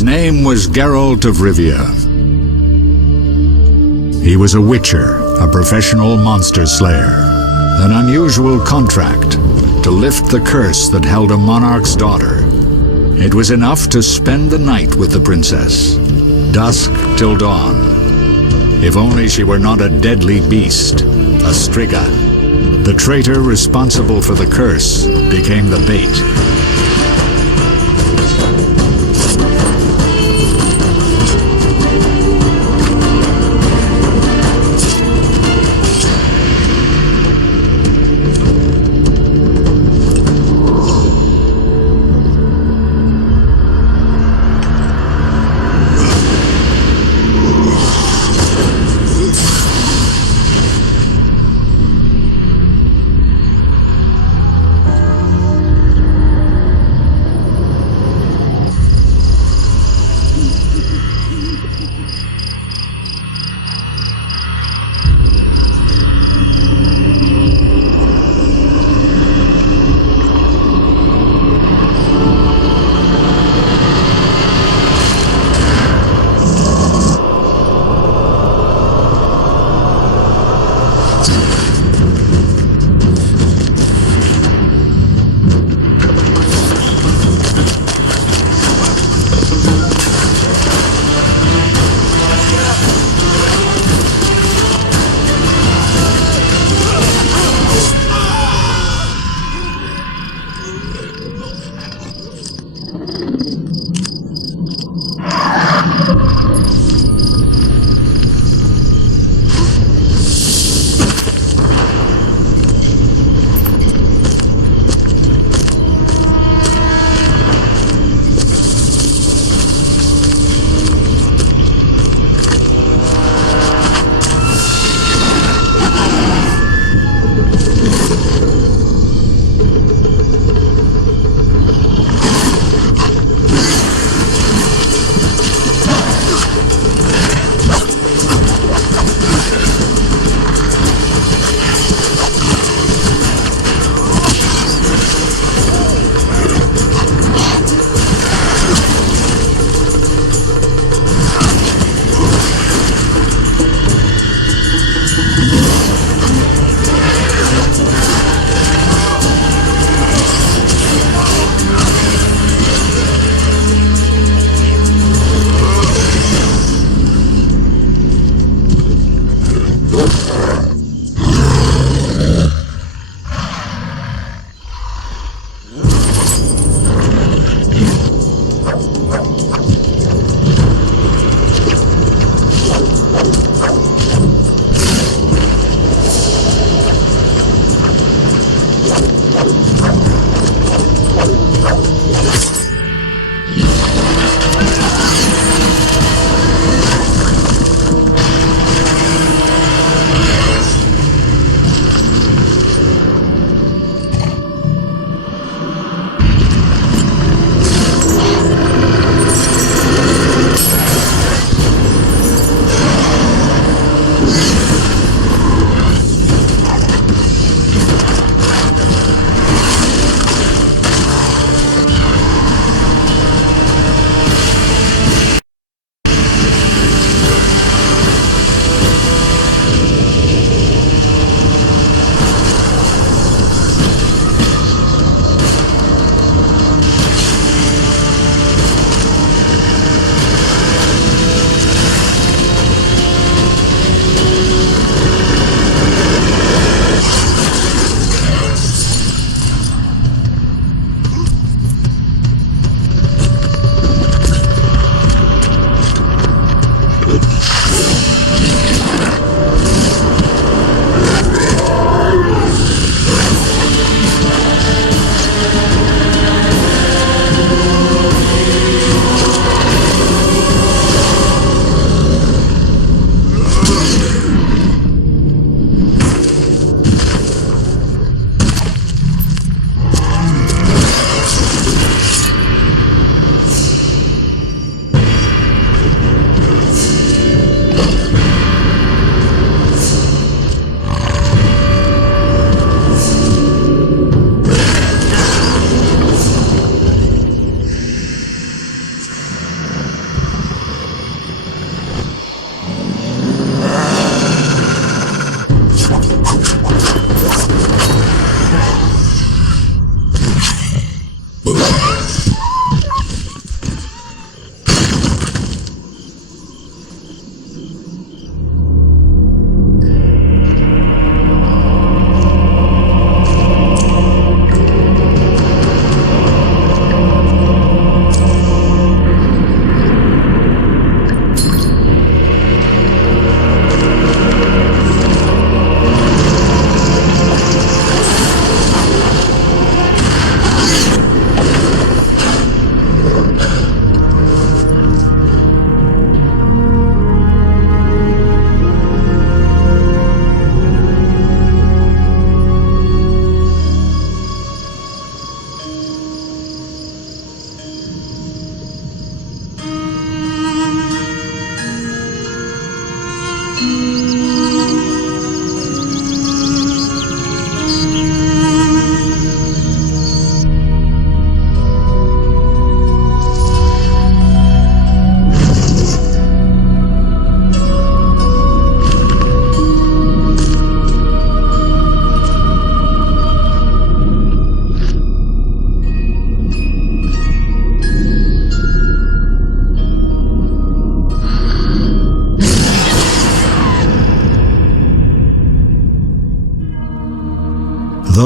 His name was Geralt of Rivia. He was a witcher, a professional monster slayer. An unusual contract to lift the curse that held a monarch's daughter. It was enough to spend the night with the princess, dusk till dawn. If only she were not a deadly beast, a Striga. The traitor responsible for the curse became the bait.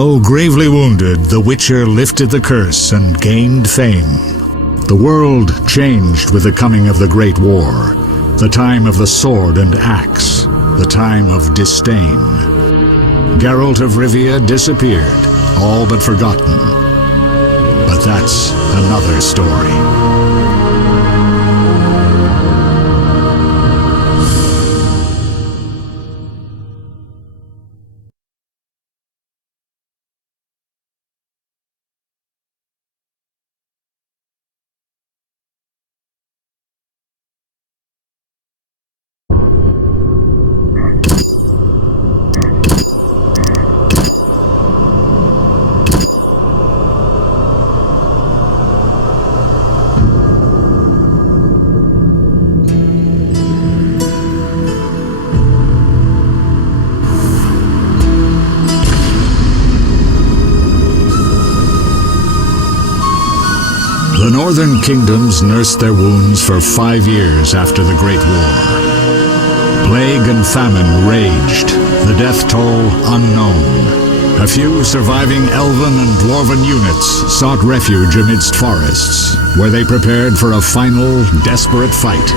Though gravely wounded, the Witcher lifted the curse and gained fame. The world changed with the coming of the Great War, the time of the sword and axe, the time of disdain. Geralt of Rivia disappeared, all but forgotten. But that's another story. The northern kingdoms nursed their wounds for 5 years after the Great War. Plague and famine raged, the death toll unknown. A few surviving elven and dwarven units sought refuge amidst forests, where they prepared for a final, desperate fight.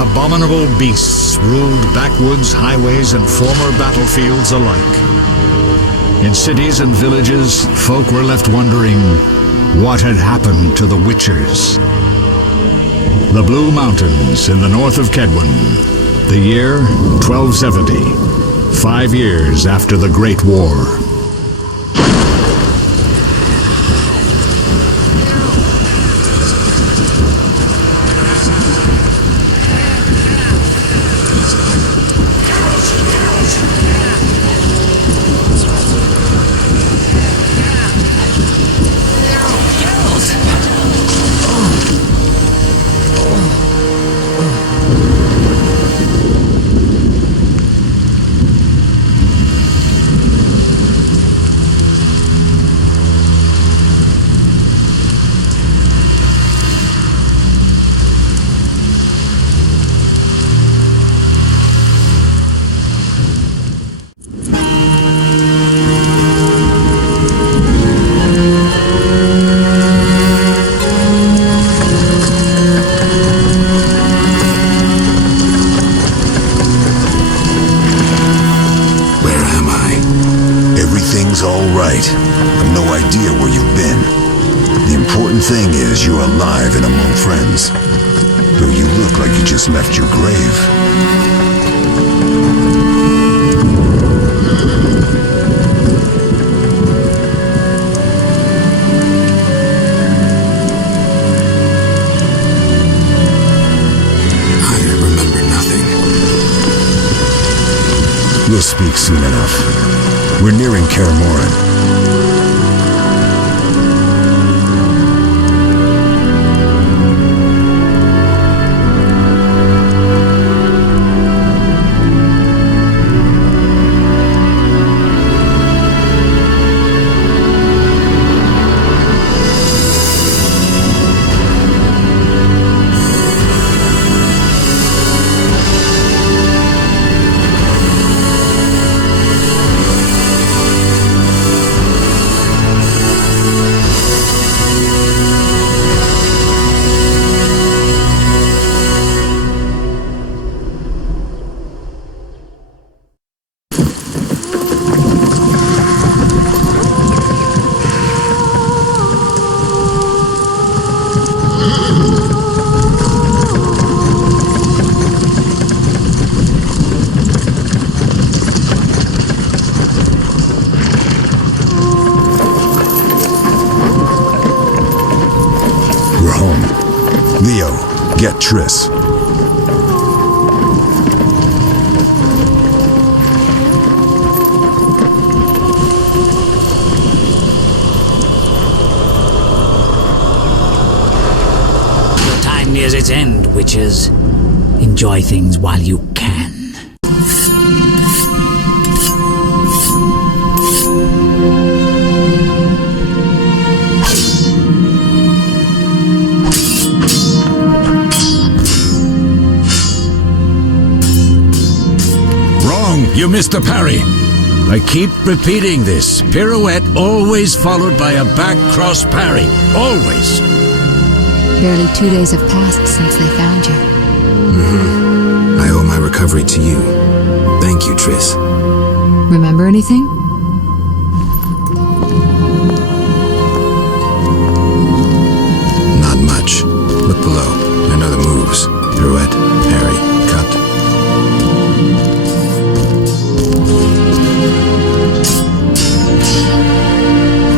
Abominable beasts ruled backwoods, highways, and former battlefields alike. In cities and villages, folk were left wondering, what had happened to the Witchers? The Blue Mountains in the north of Kedwen. The year 1270, 5 years after the Great War. I've no idea where you've been. The important thing is you're alive and among friends. Though you look like you just left your grave. I remember nothing. We'll speak soon enough. We're nearing Kaer Morhen. Leo, get Triss. Your time nears its end, witches. Enjoy things while you can. You missed the parry. I keep repeating this. Pirouette always followed by a back cross parry. Always. Barely 2 days have passed since they found you. I owe my recovery to you. Thank you, Triss. Remember anything? Not much. Look below. I know the moves. Pirouette, parry, cut.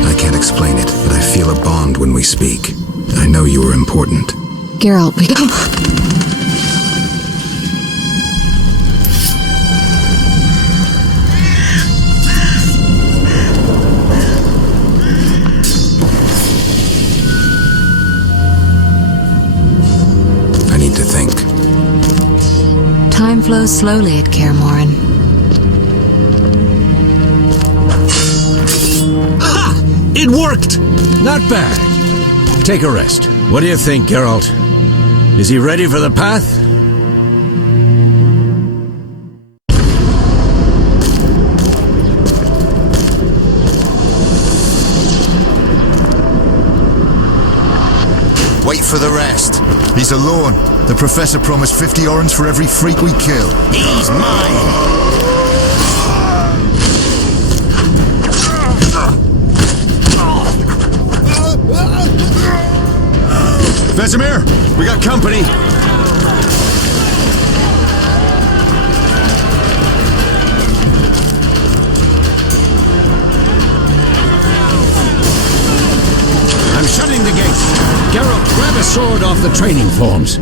I can't explain it, but I feel a bond when we speak. I know you are important. Geralt, we... I need to think. Time flows slowly at Kaer Morhen. Ha! It worked! Not bad. Take a rest. What do you think, Geralt? Is he ready for the path? Wait for the rest. He's alone. The Professor promised 50 orens for every freak we kill. He's mine! Vesemir, we got company. I'm shutting the gate. Geralt, grab a sword off the training forms.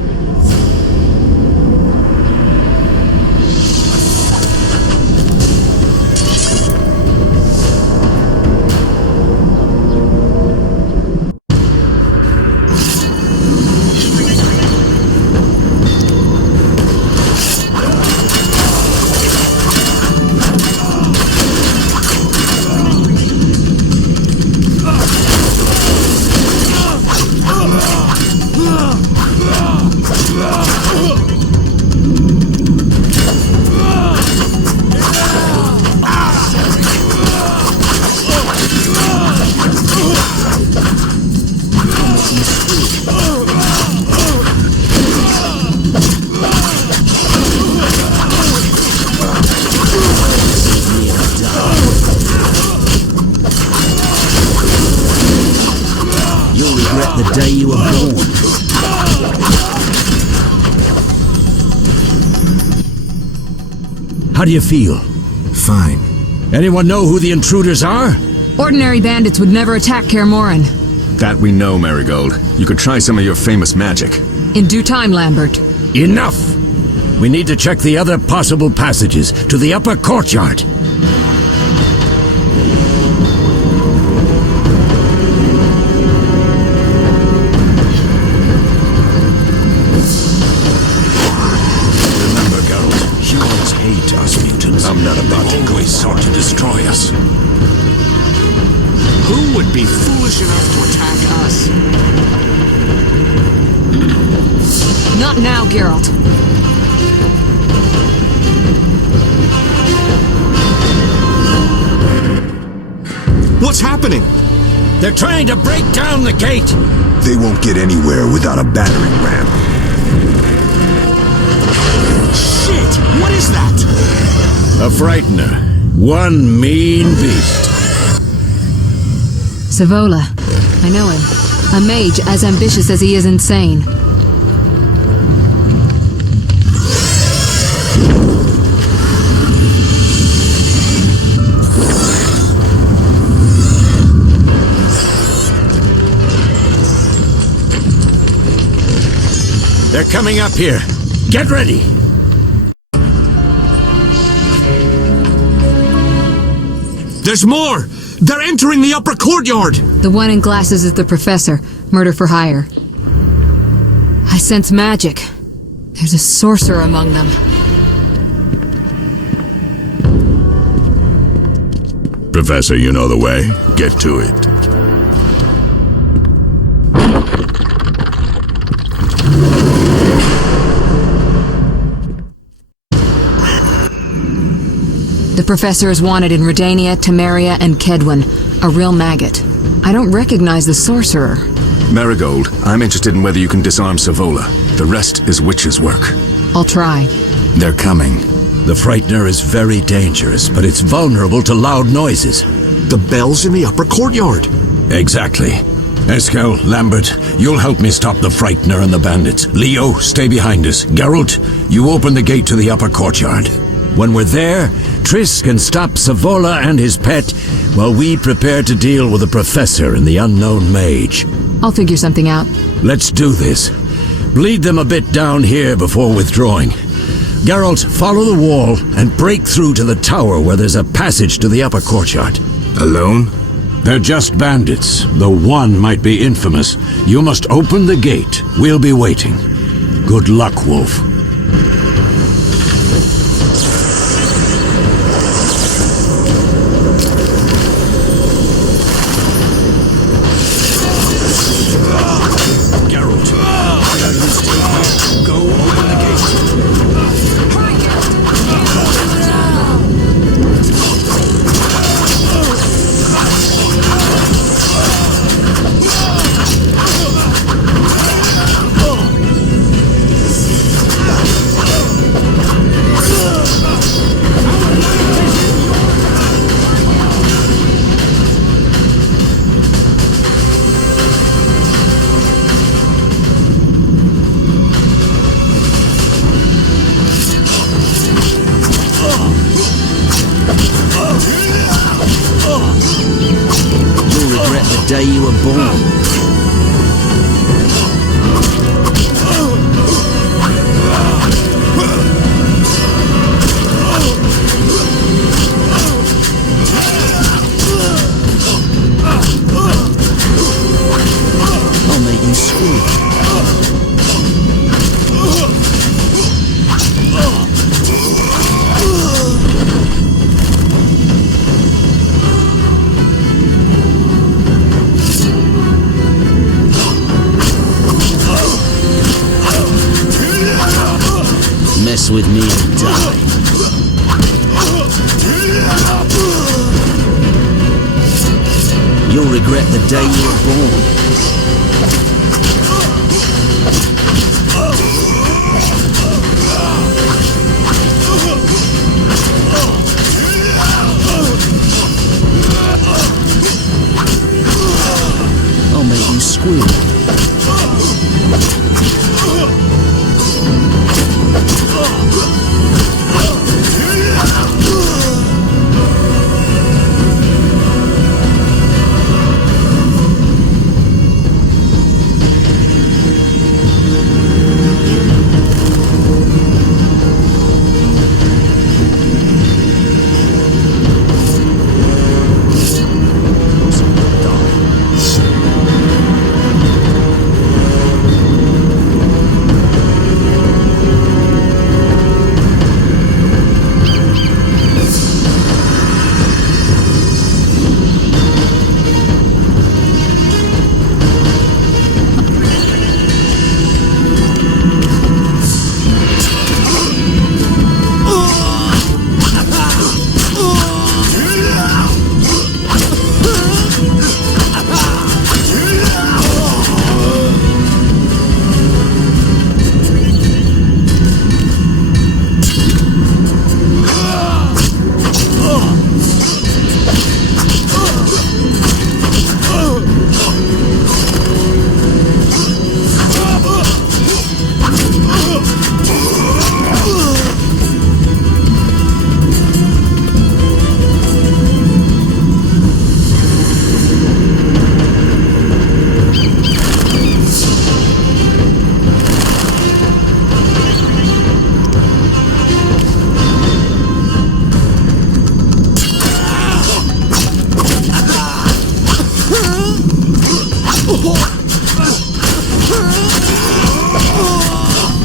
You'll regret the day you were born. How do you feel? Fine. Anyone know who the intruders are? Ordinary bandits would never attack Kaer Morhen. That we know, Marigold. You could try some of your famous magic. In due time, Lambert. Enough! We need to check the other possible passages to the upper courtyard. Remember, Geralt, humans hate us mutants. I'm not about to always sought to destroy us. Who would be foolish enough to attack us? Not now, Geralt. What's happening? They're trying to break down the gate! They won't get anywhere without a battering ram. Shit! What is that? A frightener. One mean beast. Savola. I know him. A mage as ambitious as he is insane. They're coming up here. Get ready! There's more! They're entering the upper courtyard! The one in glasses is the Professor. Murder for hire. I sense magic. There's a sorcerer among them. Professor, you know the way. Get to it. The professor is wanted in Redania, Temeria, and Kedwin. A real maggot. I don't recognize the sorcerer. Marigold, I'm interested in whether you can disarm Savola. The rest is witch's work. I'll try. They're coming. The Frightener is very dangerous, but it's vulnerable to loud noises. The bell's in the upper courtyard. Exactly. Eskel, Lambert, you'll help me stop the Frightener and the bandits. Leo, stay behind us. Geralt, you open the gate to the upper courtyard. When we're there, Triss can stop Savola and his pet while we prepare to deal with the Professor and the unknown mage. I'll figure something out. Let's do this. Bleed them a bit down here before withdrawing. Geralt, follow the wall and break through to the tower where there's a passage to the upper courtyard. Alone? They're just bandits, though one might be infamous. You must open the gate. We'll be waiting. Good luck, Wolf. Day you were born. I'll make you squeal. Mess with me and die. You'll regret the day you were born. I'll make you squeal.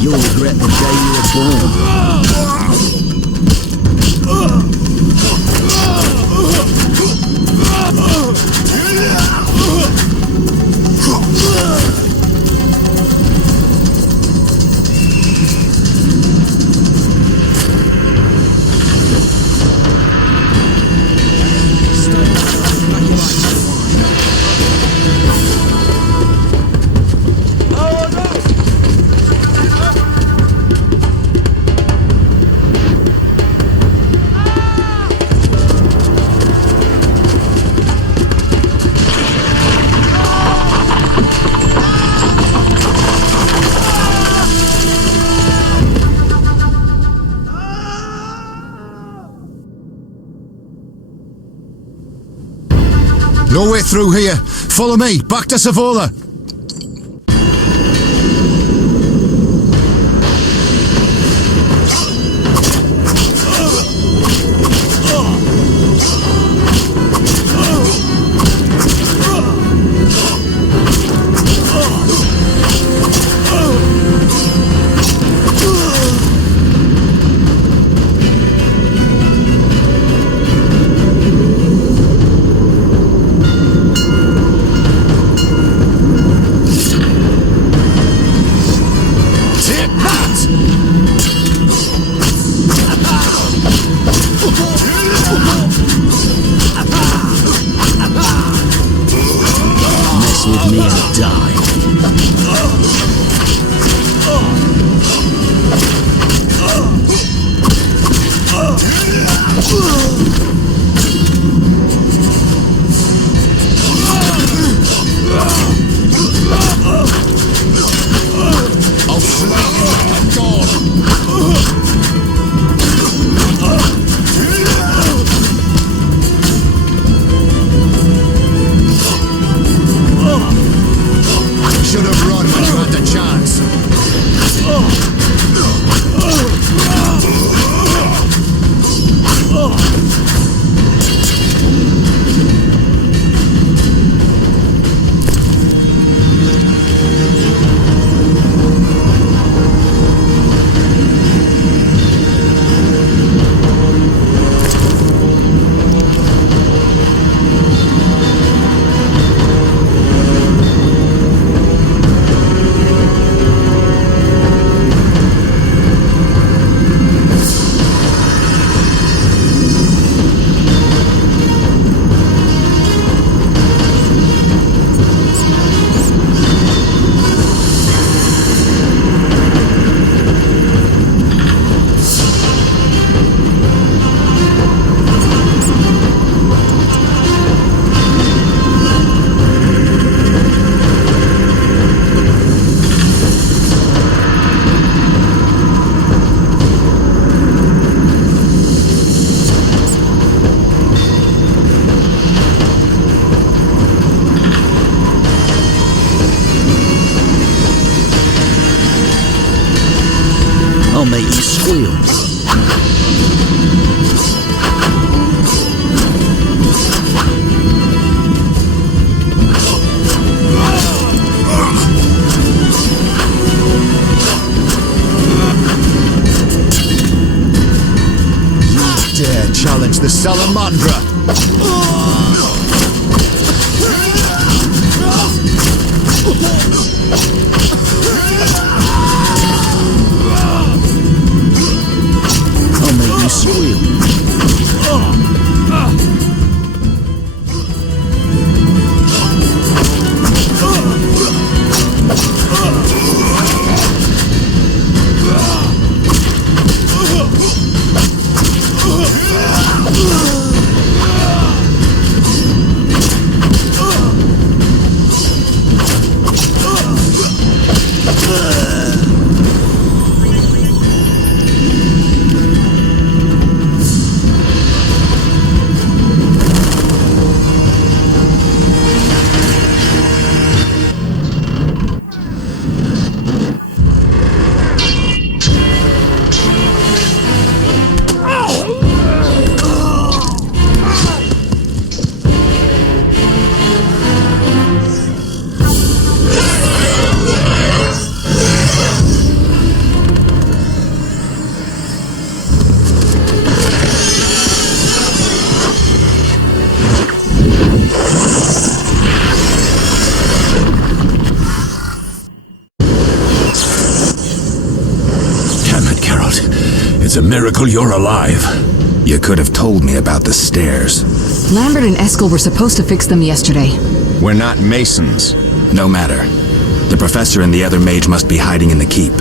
You'll regret the day you were born. No way through here. Follow me, back to Savola. Mess with me and die. I'll slay you like a dog. Should have run when you had the chance. I'll make you squeal. Dare challenge the Salamandra. I'll make you squeal. It's a miracle you're alive. You could have told me about the stairs. Lambert and Eskel were supposed to fix them yesterday. We're not masons. No matter. The professor and the other mage must be hiding in the keep.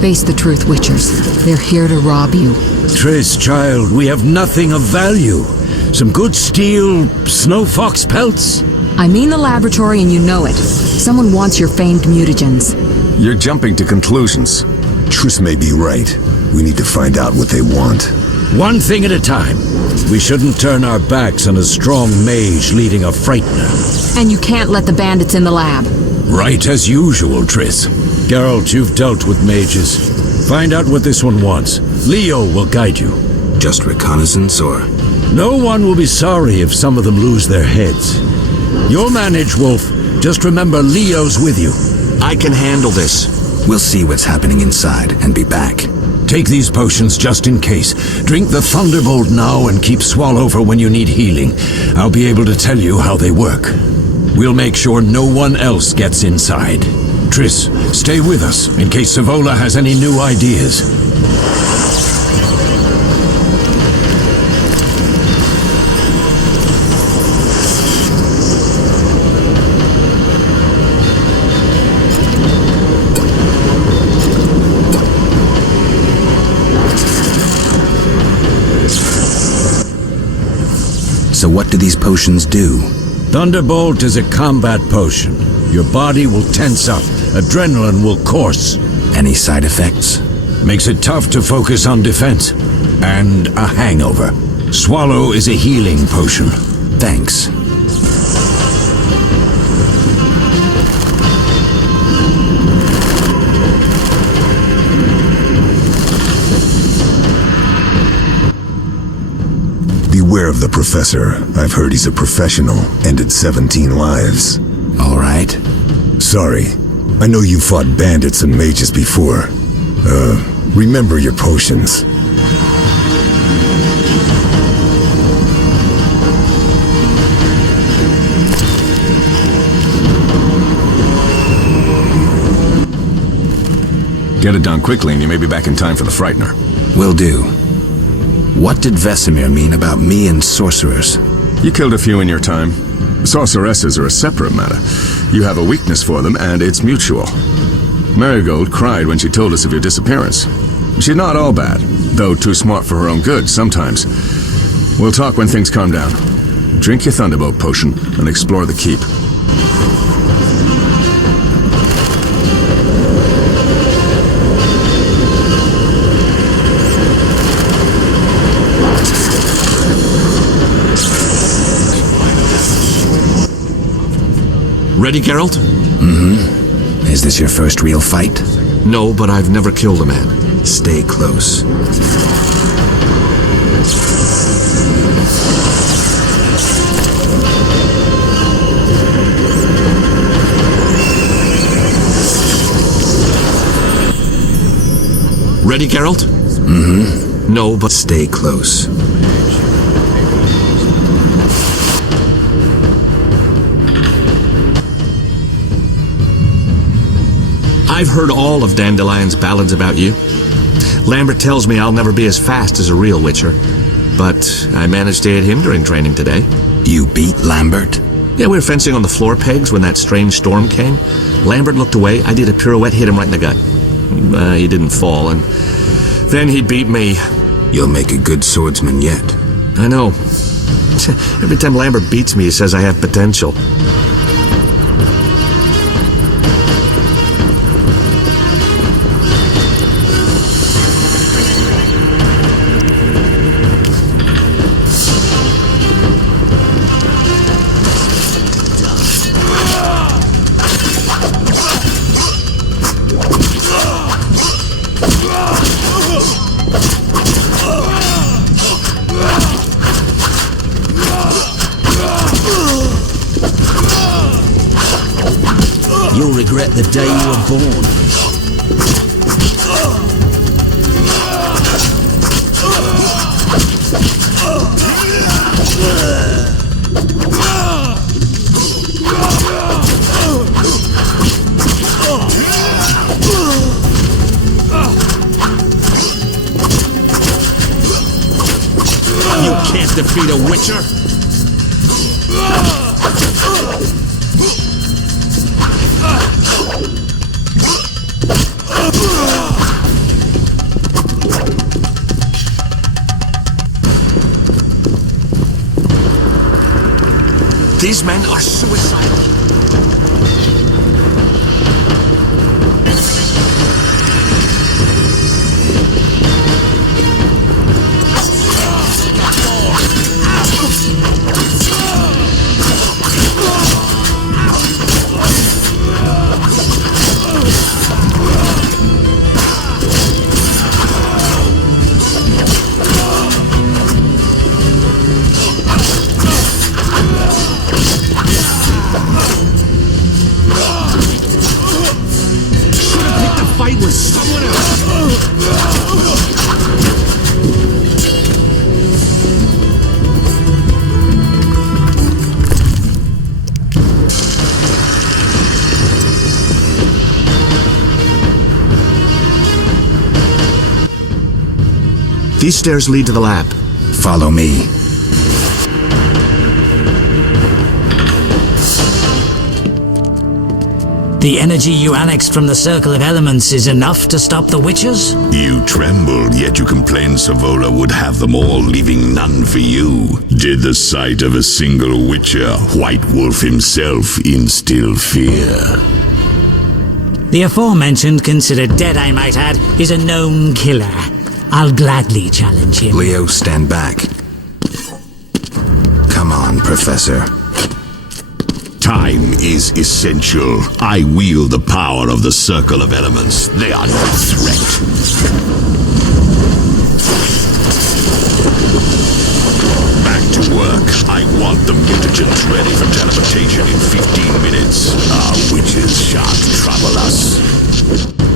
Face the truth, Witchers. They're here to rob you. Triss, child, we have nothing of value. Some good steel snow fox pelts? I mean the laboratory and you know it. Someone wants your famed mutagens. You're jumping to conclusions. Triss may be right. We need to find out what they want. One thing at a time. We shouldn't turn our backs on a strong mage leading a Frightener. And you can't let the bandits in the lab. Right as usual, Triss. Geralt, you've dealt with mages. Find out what this one wants. Leo will guide you. Just reconnaissance, or? No one will be sorry if some of them lose their heads. You'll manage, Wolf. Just remember Leo's with you. I can handle this. We'll see what's happening inside and be back. Take these potions just in case. Drink the Thunderbolt now and keep Swallow for when you need healing. I'll be able to tell you how they work. We'll make sure no one else gets inside. Triss, stay with us in case Savola has any new ideas. So what do these potions do? Thunderbolt is a combat potion. Your body will tense up. Adrenaline will course. Any side effects? Makes it tough to focus on defense. And a hangover. Swallow is a healing potion. Thanks. Beware of the Professor. I've heard he's a professional. Ended 17 lives. All right. Sorry. I know you fought bandits and mages before. Remember your potions. Get it done quickly and you may be back in time for the Frightener. Will do. What did Vesemir mean about me and sorcerers? You killed a few in your time. Sorceresses are a separate matter. You have a weakness for them, and it's mutual. Marigold cried when she told us of your disappearance. She's not all bad, though too smart for her own good sometimes. We'll talk when things calm down. Drink your Thunderbolt potion and explore the keep. Ready, Geralt? Mm-hmm. Is this your first real fight? No, but I've never killed a man. Stay close. Ready, Geralt? Mm-hmm. No, but stay close. I've heard all of Dandelion's ballads about you. Lambert tells me I'll never be as fast as a real Witcher, but I managed to hit him during training today. You beat Lambert? Yeah, we were fencing on the floor pegs when that strange storm came. Lambert looked away, I did a pirouette, hit him right in the gut. He didn't fall, and then he beat me. You'll make a good swordsman yet. I know. Every time Lambert beats me, he says I have potential. You'll regret the day you were born. You can't defeat a Witcher! These men are suicidal. These stairs lead to the lab. Follow me. The energy you annexed from the Circle of Elements is enough to stop the Witchers? You trembled, yet you complained Savola would have them all, leaving none for you. Did the sight of a single Witcher, White Wolf himself, instill fear? The aforementioned, considered dead I might add, is a known killer. I'll gladly challenge him. Leo, stand back. Come on, Professor. Time is essential. I wield the power of the Circle of Elements. They are no threat. Back to work. I want the mutagens ready for teleportation in 15 minutes. Our witches shan't trouble us.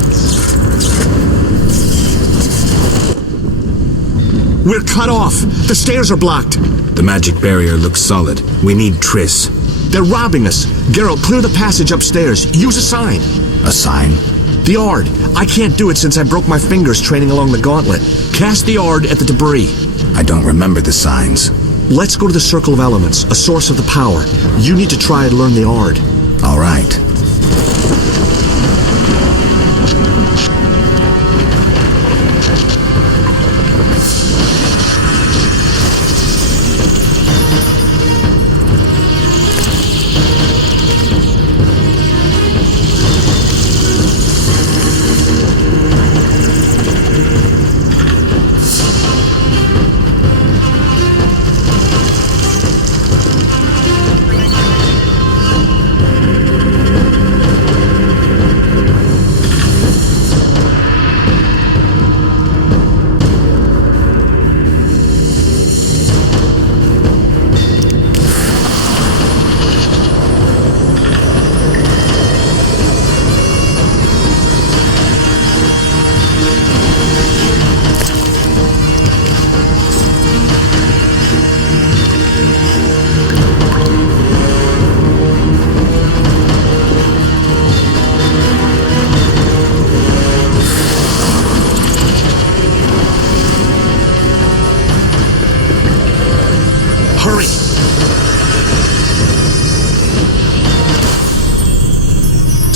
We're cut off. The stairs are blocked. The magic barrier looks solid. We need Triss. They're robbing us. Geralt, clear the passage upstairs. Use a sign. A sign? The Ard. I can't do it since I broke my fingers training along the gauntlet. Cast the Ard at the debris. I don't remember the signs. Let's go to the Circle of Elements, a source of the power. You need to try and learn the Ard. All right.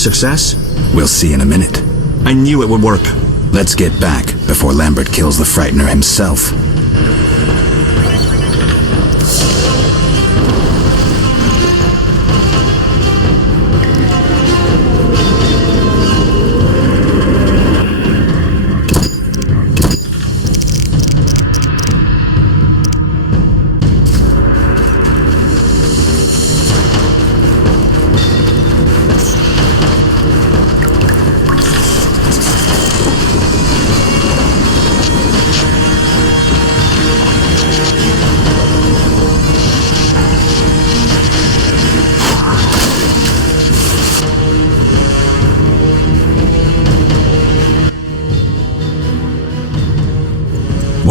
Success? We'll see in a minute. I knew it would work. Let's get back before Lambert kills the Frightener himself.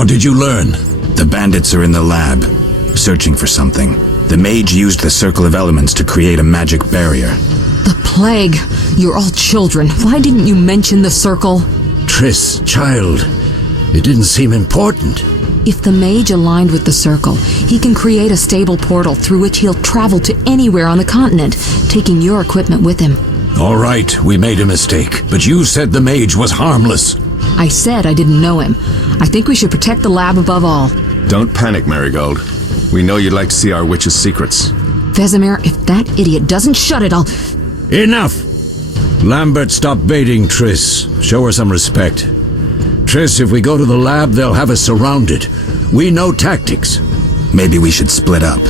What did you learn? The bandits are in the lab, searching for something. The mage used the Circle of Elements to create a magic barrier. The plague. You're all children. Why didn't you mention the Circle? Triss, child, it didn't seem important. If the mage aligned with the Circle, he can create a stable portal through which he'll travel to anywhere on the continent, taking your equipment with him. All right, we made a mistake, but you said the mage was harmless. I said I didn't know him. I think we should protect the lab above all. Don't panic, Marigold. We know you'd like to see our witch's secrets. Vesemir, if that idiot doesn't shut it, I'll... Enough! Lambert, stop baiting Triss. Show her some respect. Triss, if we go to the lab, they'll have us surrounded. We know tactics. Maybe we should split up.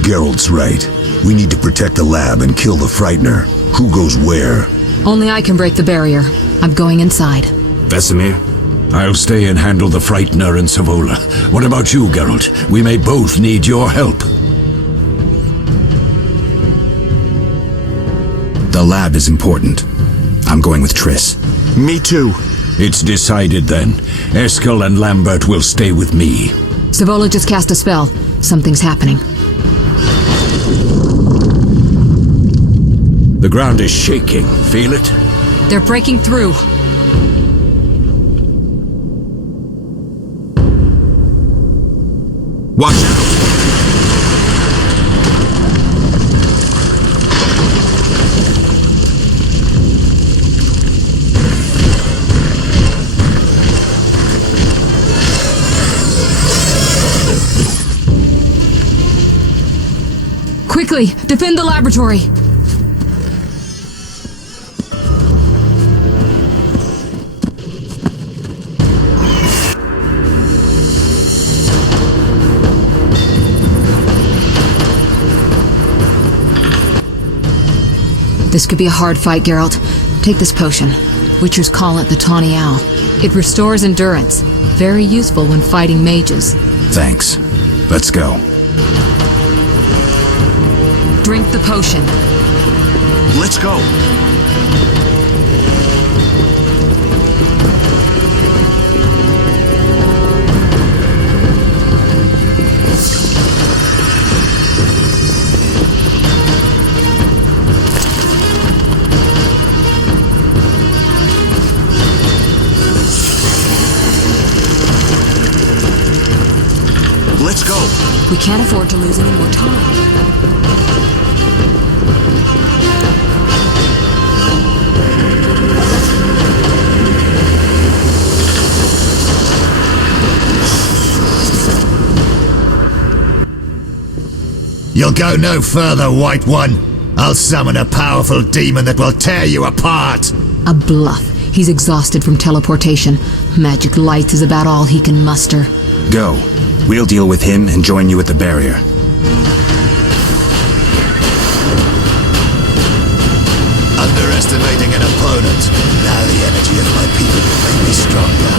Geralt's right. We need to protect the lab and kill the Frightener. Who goes where? Only I can break the barrier. I'm going inside. Vesemir? I'll stay and handle the Frightener and Savola. What about you, Geralt? We may both need your help. The lab is important. I'm going with Triss. Me too. It's decided then. Eskel and Lambert will stay with me. Savola just cast a spell. Something's happening. The ground is shaking. Feel it? They're breaking through. Watch out! Quickly, defend the laboratory! This could be a hard fight, Geralt. Take this potion. Witchers call it the Tawny Owl. It restores endurance. Very useful when fighting mages. Thanks. Let's go. Drink the potion. Let's go. Let's go. We can't afford to lose any more time. You'll go no further, White One. I'll summon a powerful demon that will tear you apart. A bluff. He's exhausted from teleportation. Magic lights is about all he can muster. Go. We'll deal with him and join you at the barrier. Underestimating an opponent. Now the energy of my people will make me stronger.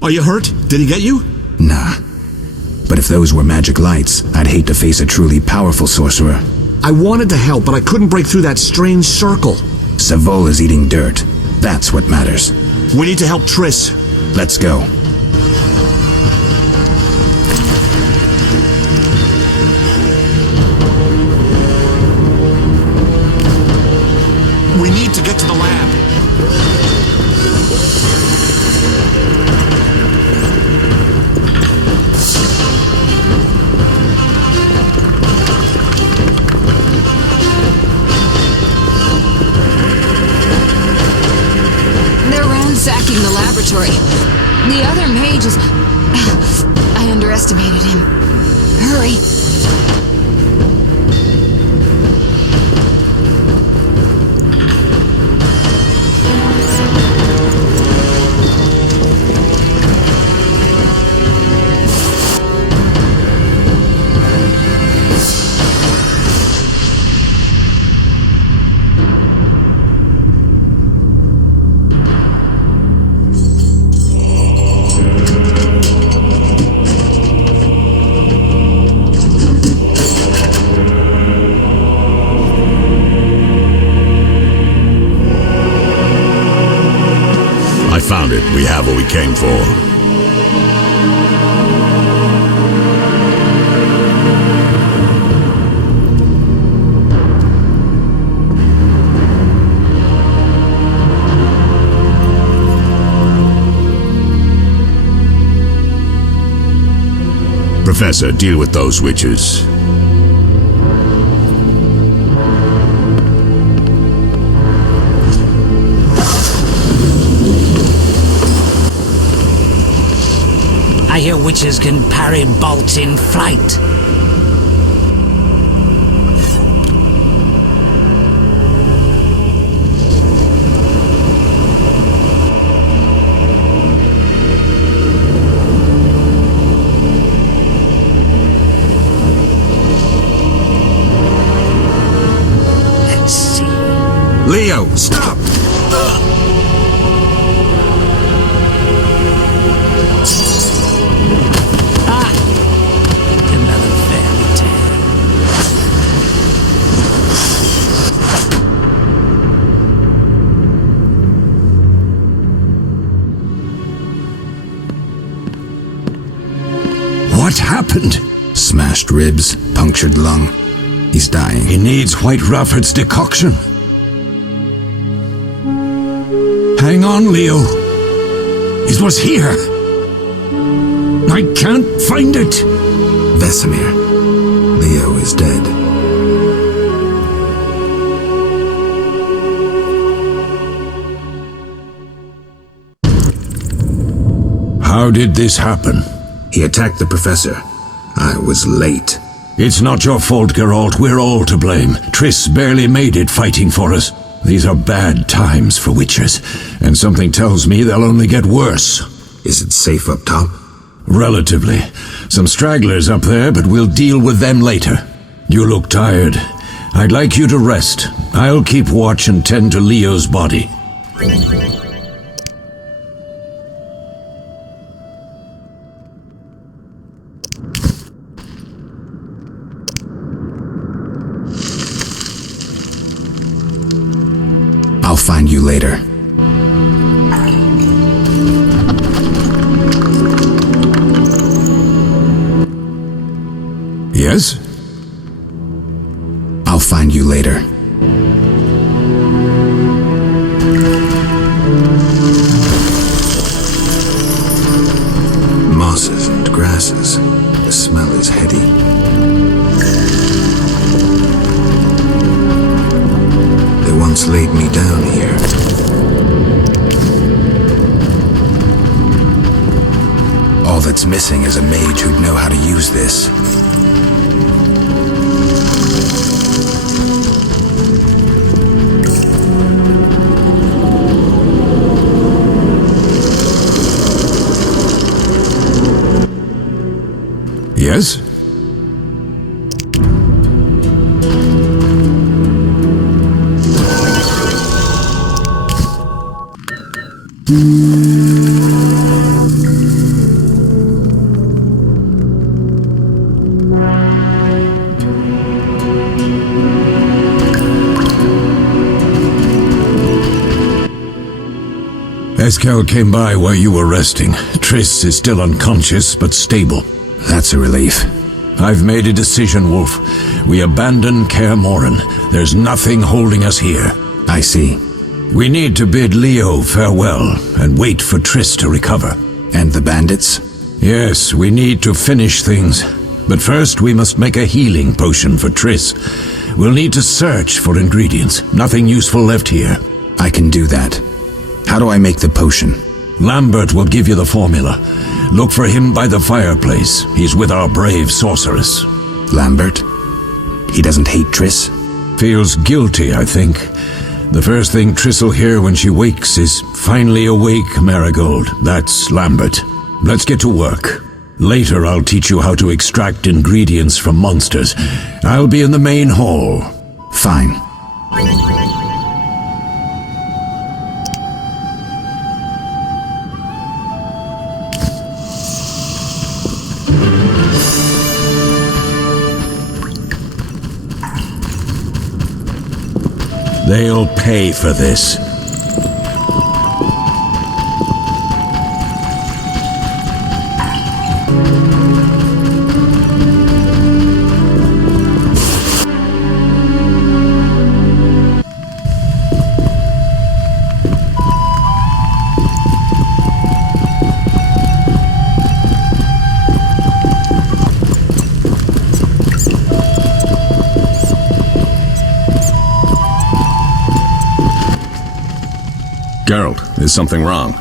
Are you hurt? Did he get you? Nah. But if those were magic lights, I'd hate to face a truly powerful sorcerer. I wanted to help, but I couldn't break through that strange circle. Savola's eating dirt. That's what matters. We need to help Triss. Let's go. We need to get to the lab. They're ransacking the laboratory. The other mage is... I underestimated him. Hurry. Found it. We have what we came for. Professor, deal with those witches. I hear witches can parry bolts in flight. Let's see. Leo, stop! Another fairy tale. What happened? Smashed ribs, punctured lung. He's dying. He needs White Rufford's decoction. Hang on, Leo. It was here. I can't find it. Vesemir. Leo is dead. How did this happen? He attacked the professor. I was late. It's not your fault, Geralt. We're all to blame. Triss barely made it fighting for us. These are bad times for witchers, and something tells me they'll only get worse. Is it safe up top? Relatively. Some stragglers up there, but we'll deal with them later. You look tired. I'd like you to rest. I'll keep watch and tend to Leo's body. I'll find you later. Yes? I'll find you later. Mosses and grasses. The smell is heady. They once laid me down here. All that's missing is a mage who'd know how to use this. Yes? Eskel came by while you were resting. Triss is still unconscious, but stable. That's a relief. I've made a decision, Wolf. We abandon Kaer Morhen. There's nothing holding us here. I see. We need to bid Leo farewell and wait for Triss to recover. And the bandits? Yes, we need to finish things. But first we must make a healing potion for Triss. We'll need to search for ingredients. Nothing useful left here. I can do that. How do I make the potion? Lambert will give you the formula. Look for him by the fireplace. He's with our brave sorceress. Lambert? He doesn't hate Triss? Feels guilty, I think. The first thing Triss will hear when she wakes is, "Finally awake, Marigold." That's Lambert. Let's get to work. Later I'll teach you how to extract ingredients from monsters. I'll be in the main hall. Fine. They'll pay for this. Geralt, is something wrong?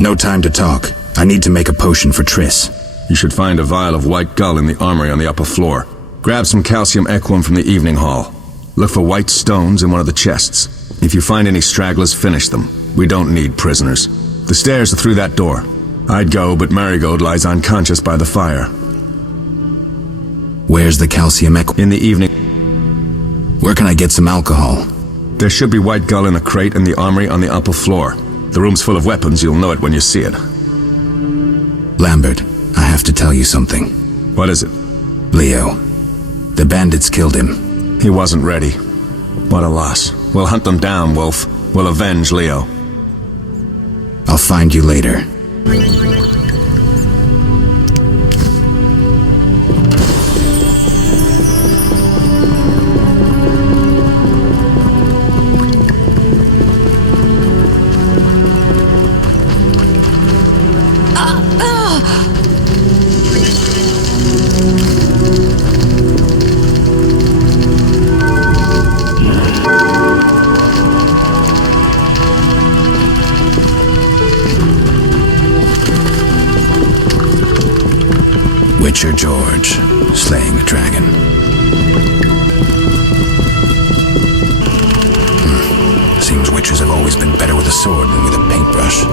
No time to talk. I need to make a potion for Triss. You should find a vial of white gull in the armory on the upper floor. Grab some calcium equum from the evening hall. Look for white stones in one of the chests. If you find any stragglers, finish them. We don't need prisoners. The stairs are through that door. I'd go, but Marigold lies unconscious by the fire. Where's the calcium equum? In the evening. Where can I get some alcohol? There should be white gull in a crate in the armory on the upper floor. The room's full of weapons, you'll know it when you see it. Lambert, I have to tell you something. What is it? Leo. The bandits killed him. He wasn't ready. What a loss. We'll hunt them down, Wolf. We'll avenge Leo. I'll find you later. Witcher George, slaying the dragon. Seems witchers have always been better with a sword than with a paintbrush.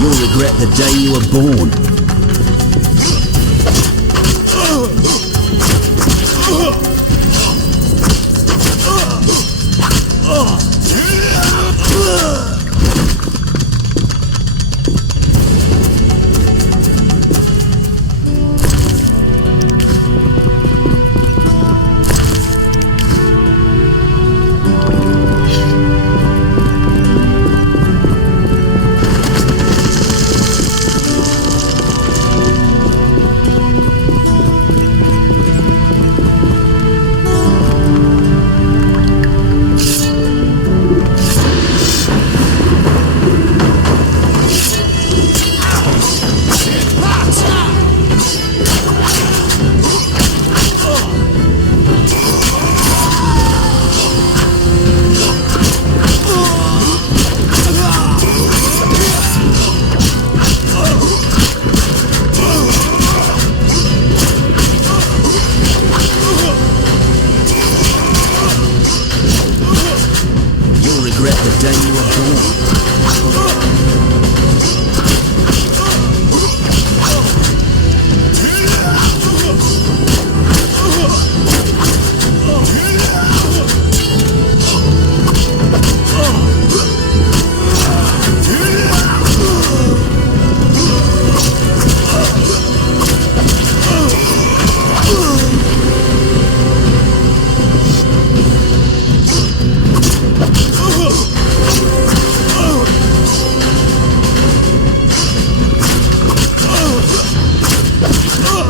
You'll regret the day you were born.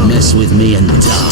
Mess with me and die.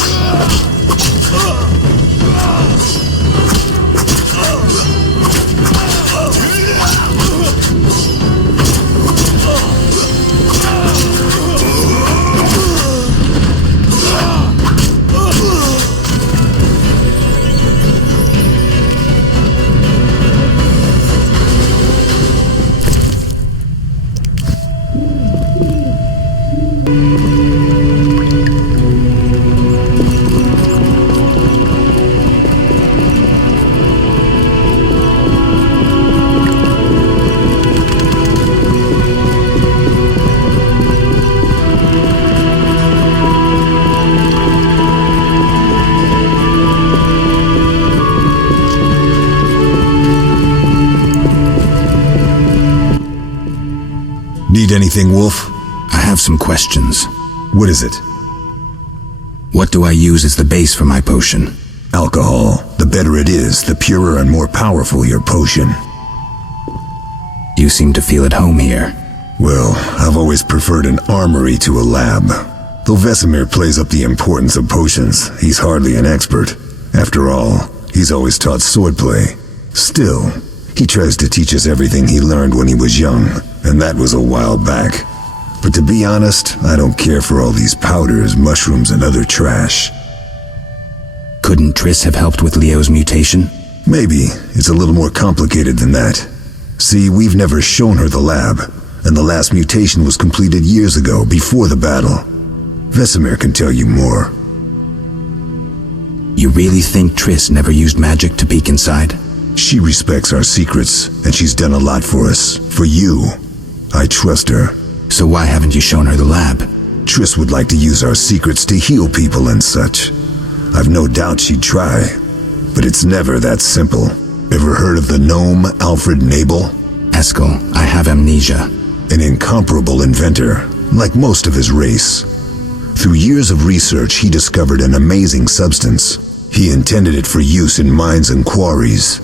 Need anything, Wolf? I have some questions. What is it? What do I use as the base for my potion? Alcohol. The better it is, the purer and more powerful your potion. You seem to feel at home here. Well, I've always preferred an armory to a lab. Though Vesemir plays up the importance of potions, he's hardly an expert. After all, he's always taught swordplay. Still, he tries to teach us everything he learned when he was young, and that was a while back. But to be honest, I don't care for all these powders, mushrooms, and other trash. Couldn't Triss have helped with Leo's mutation? Maybe. It's a little more complicated than that. See, we've never shown her the lab, and the last mutation was completed years ago, before the battle. Vesemir can tell you more. You really think Triss never used magic to peek inside? She respects our secrets, and she's done a lot for us. For you. I trust her. So why haven't you shown her the lab? Triss would like to use our secrets to heal people and such. I've no doubt she'd try, but it's never that simple. Ever heard of the gnome Alfred Nabel? Eskel, I have amnesia. An incomparable inventor, like most of his race. Through years of research, he discovered an amazing substance. He intended it for use in mines and quarries.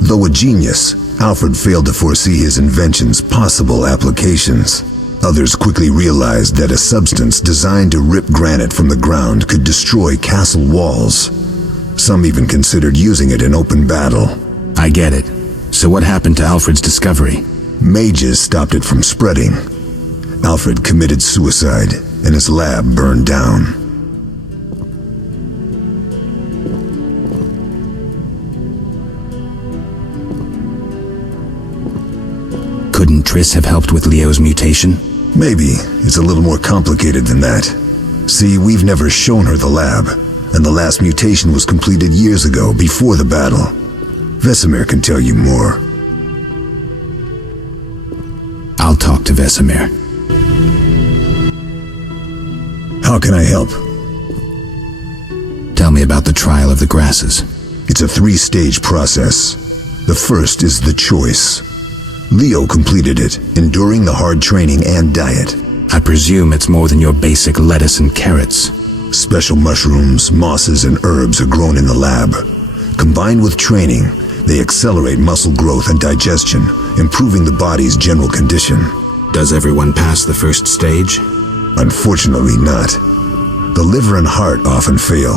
Though a genius, Alfred failed to foresee his invention's possible applications. Others quickly realized that a substance designed to rip granite from the ground could destroy castle walls. Some even considered using it in open battle. I get it. So what happened to Alfred's discovery? Mages stopped it from spreading. Alfred committed suicide, and his lab burned down. Couldn't Triss have helped with Leo's mutation? Maybe. It's a little more complicated than that. See, we've never shown her the lab, and the last mutation was completed years ago, before the battle. Vesemir can tell you more. I'll talk to Vesemir. How can I help? Tell me about the trial of the grasses. It's a 3-stage process. The first is the choice. Leo completed it, enduring the hard training and diet. I presume it's more than your basic lettuce and carrots. Special mushrooms, mosses, and herbs are grown in the lab. Combined with training, they accelerate muscle growth and digestion, improving the body's general condition. Does everyone pass the first stage? Unfortunately not. The liver and heart often fail.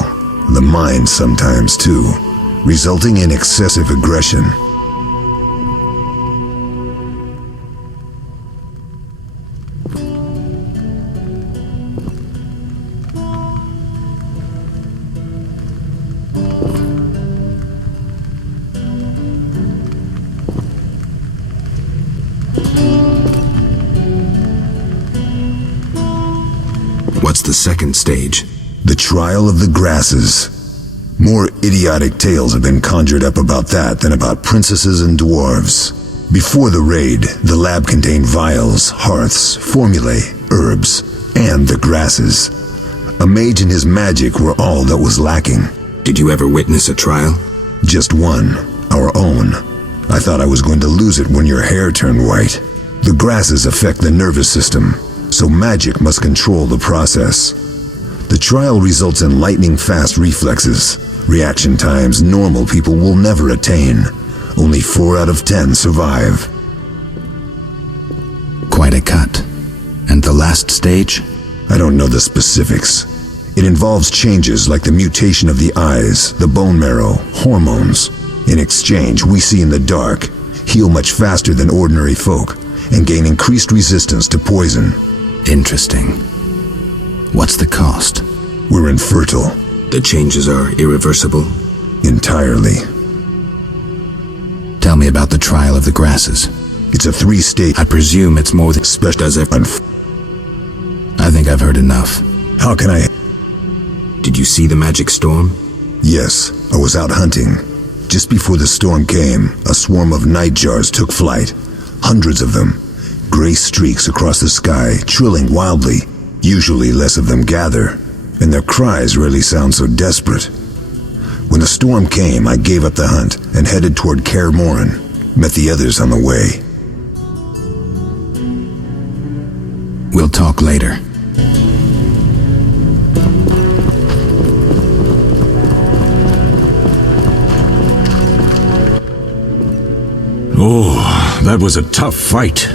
The mind sometimes too, resulting in excessive aggression. What's the second stage? The trial of the grasses. More idiotic tales have been conjured up about that than about princesses and dwarves. Before the raid, the lab contained vials, hearths, formulae, herbs, and the grasses. A mage and his magic were all that was lacking. Did you ever witness a trial? Just one, our own. I thought I was going to lose it when your hair turned white. The grasses affect the nervous system, so magic must control the process. The trial results in lightning-fast reflexes, reaction times normal people will never attain. Only 4 out of 10 survive. Quite a cut. And the last stage? I don't know the specifics. It involves changes like the mutation of the eyes, the bone marrow, hormones. In exchange, we see in the dark, heal much faster than ordinary folk, and gain increased resistance to poison. Interesting. What's the cost? We're infertile. The changes are irreversible? Entirely. Tell me about the trial of the grasses. It's a 3-stage... I presume it's more than special does it. I think I've heard enough. How can I... Did you see the magic storm? Yes, I was out hunting. Just before the storm came, a swarm of nightjars took flight. Hundreds of them. Gray streaks across the sky, trilling wildly. Usually less of them gather, and their cries rarely sound so desperate. When the storm came, I gave up the hunt and headed toward Kaer Morhen. Met the others on the way. We'll talk later. Oh, that was a tough fight.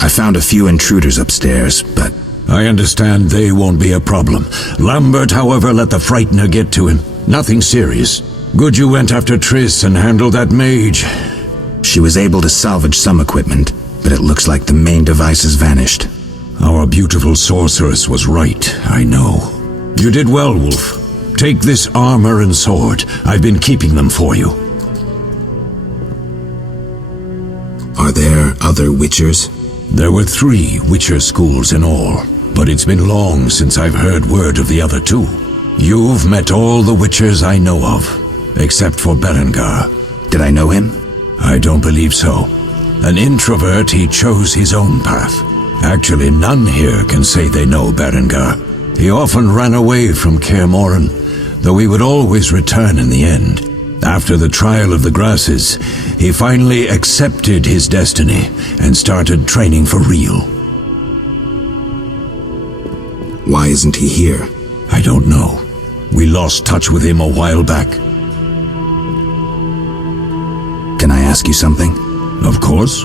I found a few intruders upstairs, but... I understand they won't be a problem. Lambert, however, let the Frightener get to him. Nothing serious. Good you went after Triss and handled that mage. She was able to salvage some equipment, but it looks like the main device has vanished. Our beautiful sorceress was right, I know. You did well, Wolf. Take this armor and sword. I've been keeping them for you. Are there other Witchers? There were 3 Witcher schools in all, but it's been long since I've heard word of the other 2. You've met all the Witchers I know of, except for Berengar. Did I know him? I don't believe so. An introvert, he chose his own path. Actually, none here can say they know Berengar. He often ran away from Kaer Morhen, though he would always return in the end. After the trial of the grasses, he finally accepted his destiny and started training for real. Why isn't he here? I don't know. We lost touch with him a while back. Can I ask you something? Of course.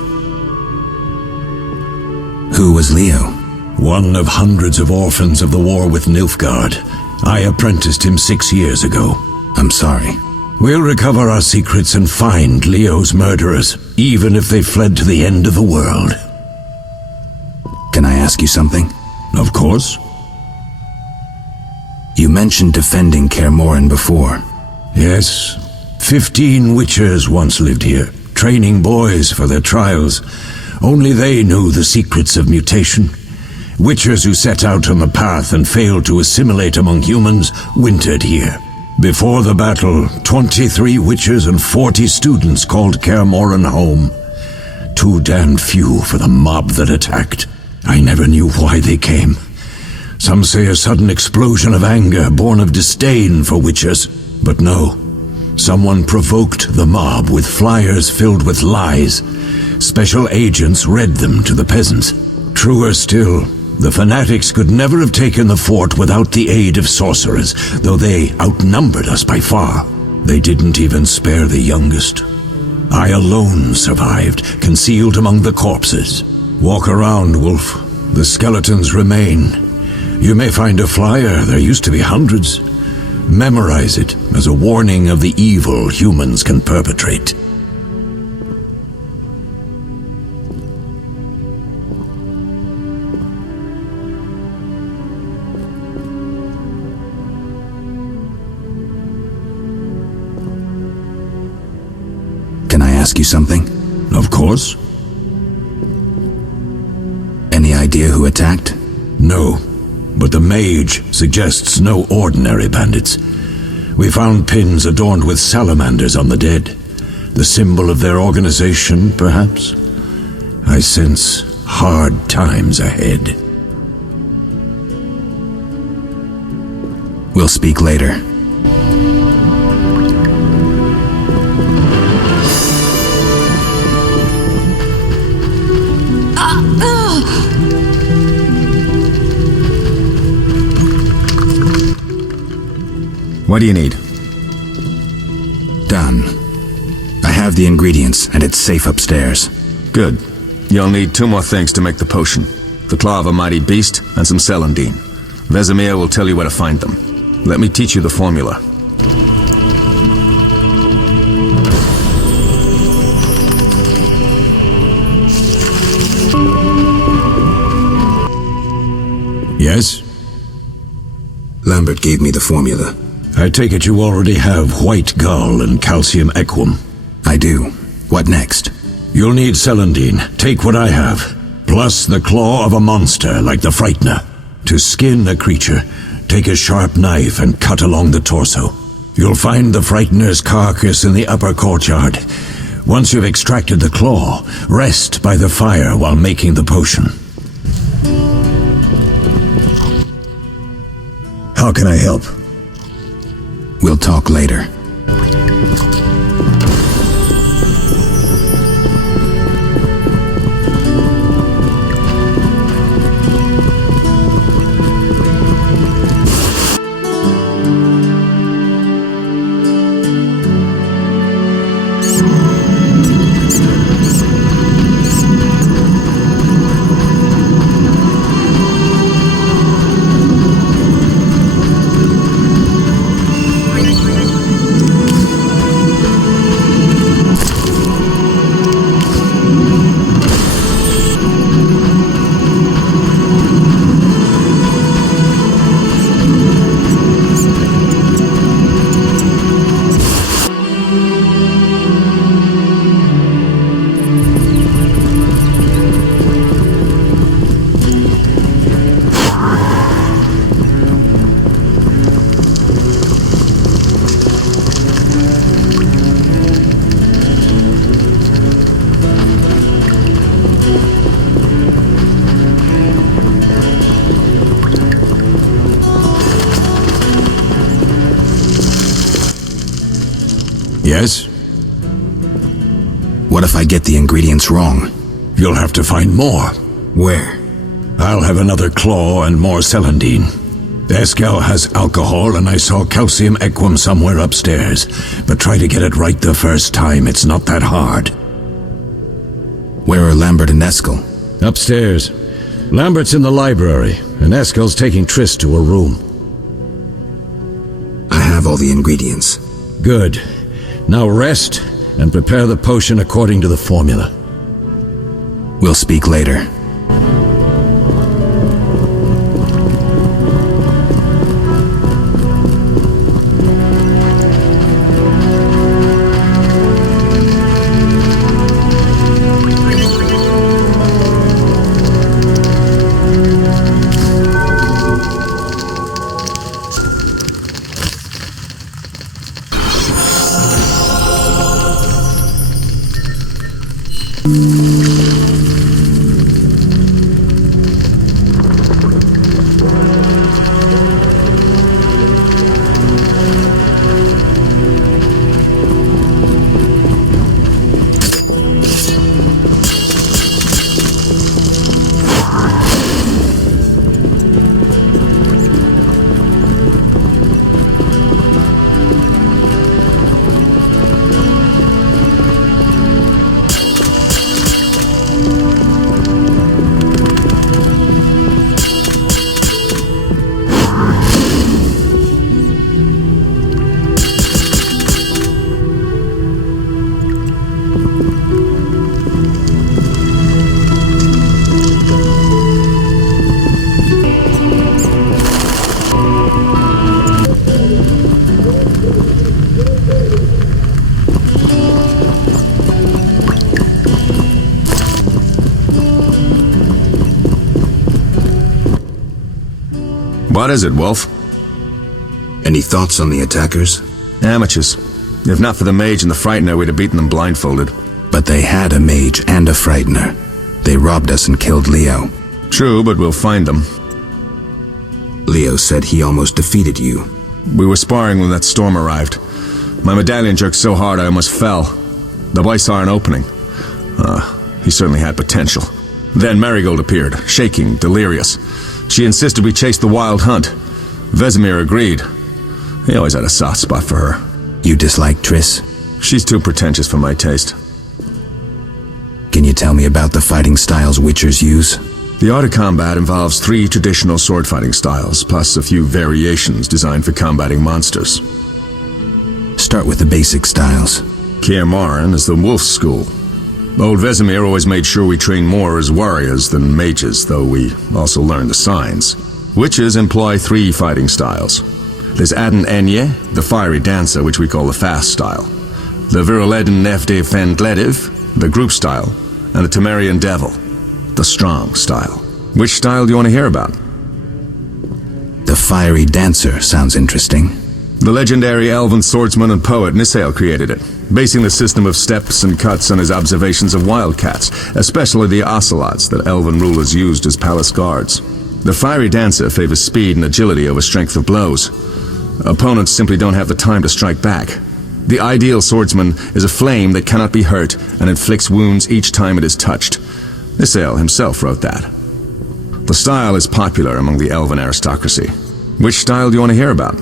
Who was Leo? One of hundreds of orphans of the war with Nilfgaard. I apprenticed him 6 years ago. I'm sorry. We'll recover our secrets and find Leo's murderers, even if they fled to the end of the world. Can I ask you something? Of course. You mentioned defending Kaer Morhen before. Yes. 15 Witchers once lived here, training boys for their trials. Only they knew the secrets of mutation. Witchers who set out on the path and failed to assimilate among humans wintered here. Before the battle, 23 Witchers and 40 students called Kaer Morhen home. Too damned few for the mob that attacked. I never knew why they came. Some say a sudden explosion of anger born of disdain for Witchers. But no. Someone provoked the mob with flyers filled with lies. Special agents read them to the peasants. Truer still, the fanatics could never have taken the fort without the aid of sorcerers, though they outnumbered us by far. They didn't even spare the youngest. I alone survived, concealed among the corpses. Walk around, Wolf. The skeletons remain. You may find a flyer, there used to be hundreds. Memorize it as a warning of the evil humans can perpetrate. Can I ask you something? Of course. Any idea who attacked? No, but the mage suggests no ordinary bandits. We found pins adorned with salamanders on the dead. The symbol of their organization, perhaps? I sense hard times ahead. We'll speak later. What do you need? Done. I have the ingredients, and it's safe upstairs. Good. You'll need 2 more things to make the potion. The claw of a mighty beast and some celandine. Vesemir will tell you where to find them. Let me teach you the formula. Yes? Lambert gave me the formula. I take it you already have white gull and calcium equum. I do. What next? You'll need celandine. Take what I have. Plus the claw of a monster like the Frightener. To skin a creature, take a sharp knife and cut along the torso. You'll find the Frightener's carcass in the upper courtyard. Once you've extracted the claw, rest by the fire while making the potion. How can I help? We'll talk later. Yes? What if I get the ingredients wrong? You'll have to find more. Where? I'll have another claw and more celandine. Eskel has alcohol, and I saw calcium equum somewhere upstairs. But try to get it right the first time. It's not that hard. Where are Lambert and Eskel? Upstairs. Lambert's in the library, and Eskel's taking Triss to a room. I have all the ingredients. Good. Now rest, and prepare the potion according to the formula. We'll speak later. What is it, Wolf? Any thoughts on the attackers? Amateurs. If not for the mage and the frightener, we'd have beaten them blindfolded. But they had a mage and a frightener. They robbed us and killed Leo. True, but we'll find them. Leo said he almost defeated you. We were sparring when that storm arrived. My medallion jerked so hard I almost fell. The boy saw an opening. He certainly had potential. Then Marigold appeared, shaking, delirious. She insisted we chase the wild hunt. Vesemir agreed. He always had a soft spot for her. You dislike Triss? She's too pretentious for my taste. Can you tell me about the fighting styles Witchers use? The art of combat involves 3 traditional sword fighting styles, plus a few variations designed for combating monsters. Start with the basic styles. Kaer Morhen is the wolf school. Old Vesemir always made sure we trained more as warriors than mages, though we also learned the signs. Witches employ 3 fighting styles. There's Aden Enye, the fiery dancer, which we call the fast style. The Viruleden Nefde Fendlediv, the group style. And the Temerian devil, the strong style. Which style do you want to hear about? The fiery dancer sounds interesting. The legendary elven swordsman and poet Nisael created it, basing the system of steps and cuts on his observations of wildcats, especially the ocelots that elven rulers used as palace guards. The fiery dancer favors speed and agility over strength of blows. Opponents simply don't have the time to strike back. The ideal swordsman is a flame that cannot be hurt and inflicts wounds each time it is touched. Nisael himself wrote that. The style is popular among the elven aristocracy. Which style do you want to hear about?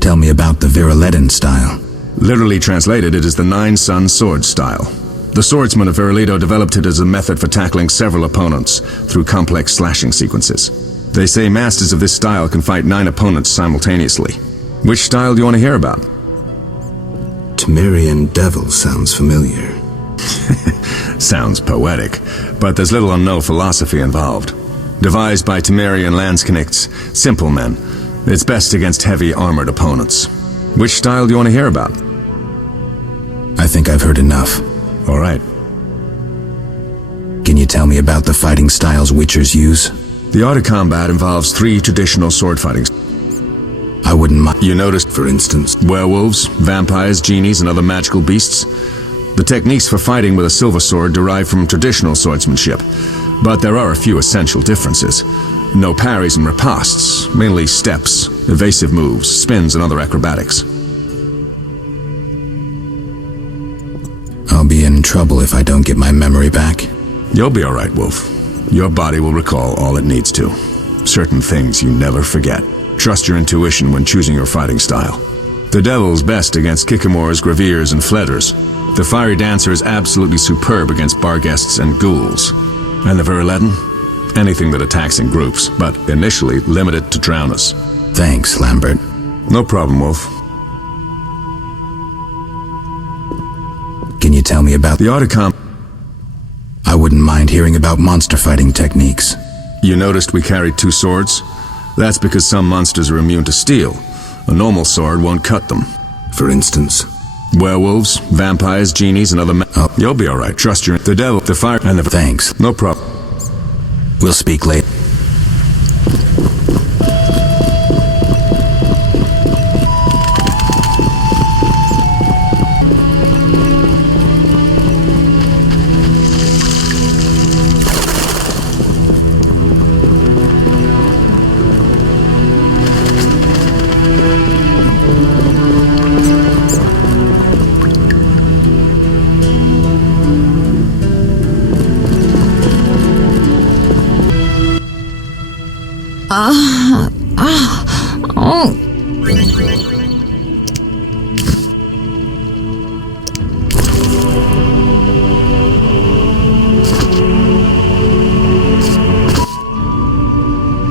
Tell me about the Viruleden style. Literally translated, it is the Nine-Sun Sword style. The swordsmen of Viruledo developed it as a method for tackling several opponents through complex slashing sequences. They say masters of this style can fight 9 opponents simultaneously. Which style do you want to hear about? Temerian devil sounds familiar. Sounds poetic, but there's little or no philosophy involved. Devised by Temerian Landsknechts, simple men, it's best against heavy armored opponents. Which style do you want to hear about? I think I've heard enough. All right. Can you tell me about the fighting styles Witchers use? The art of combat involves 3 traditional sword fighting. I wouldn't mind. You noticed, for instance, werewolves, vampires, genies, and other magical beasts? The techniques for fighting with a silver sword derive from traditional swordsmanship, but there are a few essential differences. No parries and ripostes, mainly steps, evasive moves, spins, and other acrobatics. I'll be in trouble if I don't get my memory back. You'll be all right, Wolf. Your body will recall all it needs to. Certain things you never forget. Trust your intuition when choosing your fighting style. The Devil's best against Kikimors, Graviers, and Fledders. The Fiery Dancer is absolutely superb against Barghests and Ghouls. And the Viruleden? Anything that attacks in groups, but initially limited to drowners. Thanks, Lambert. No problem, Wolf. Can you tell me about the Autocom? I wouldn't mind hearing about monster fighting techniques. You noticed we carried 2 swords? That's because some monsters are immune to steel. A normal sword won't cut them. For instance? Werewolves, vampires, genies, and other You'll be all right. Trust your... The devil, the fire, and the... Thanks. No problem. We'll speak later.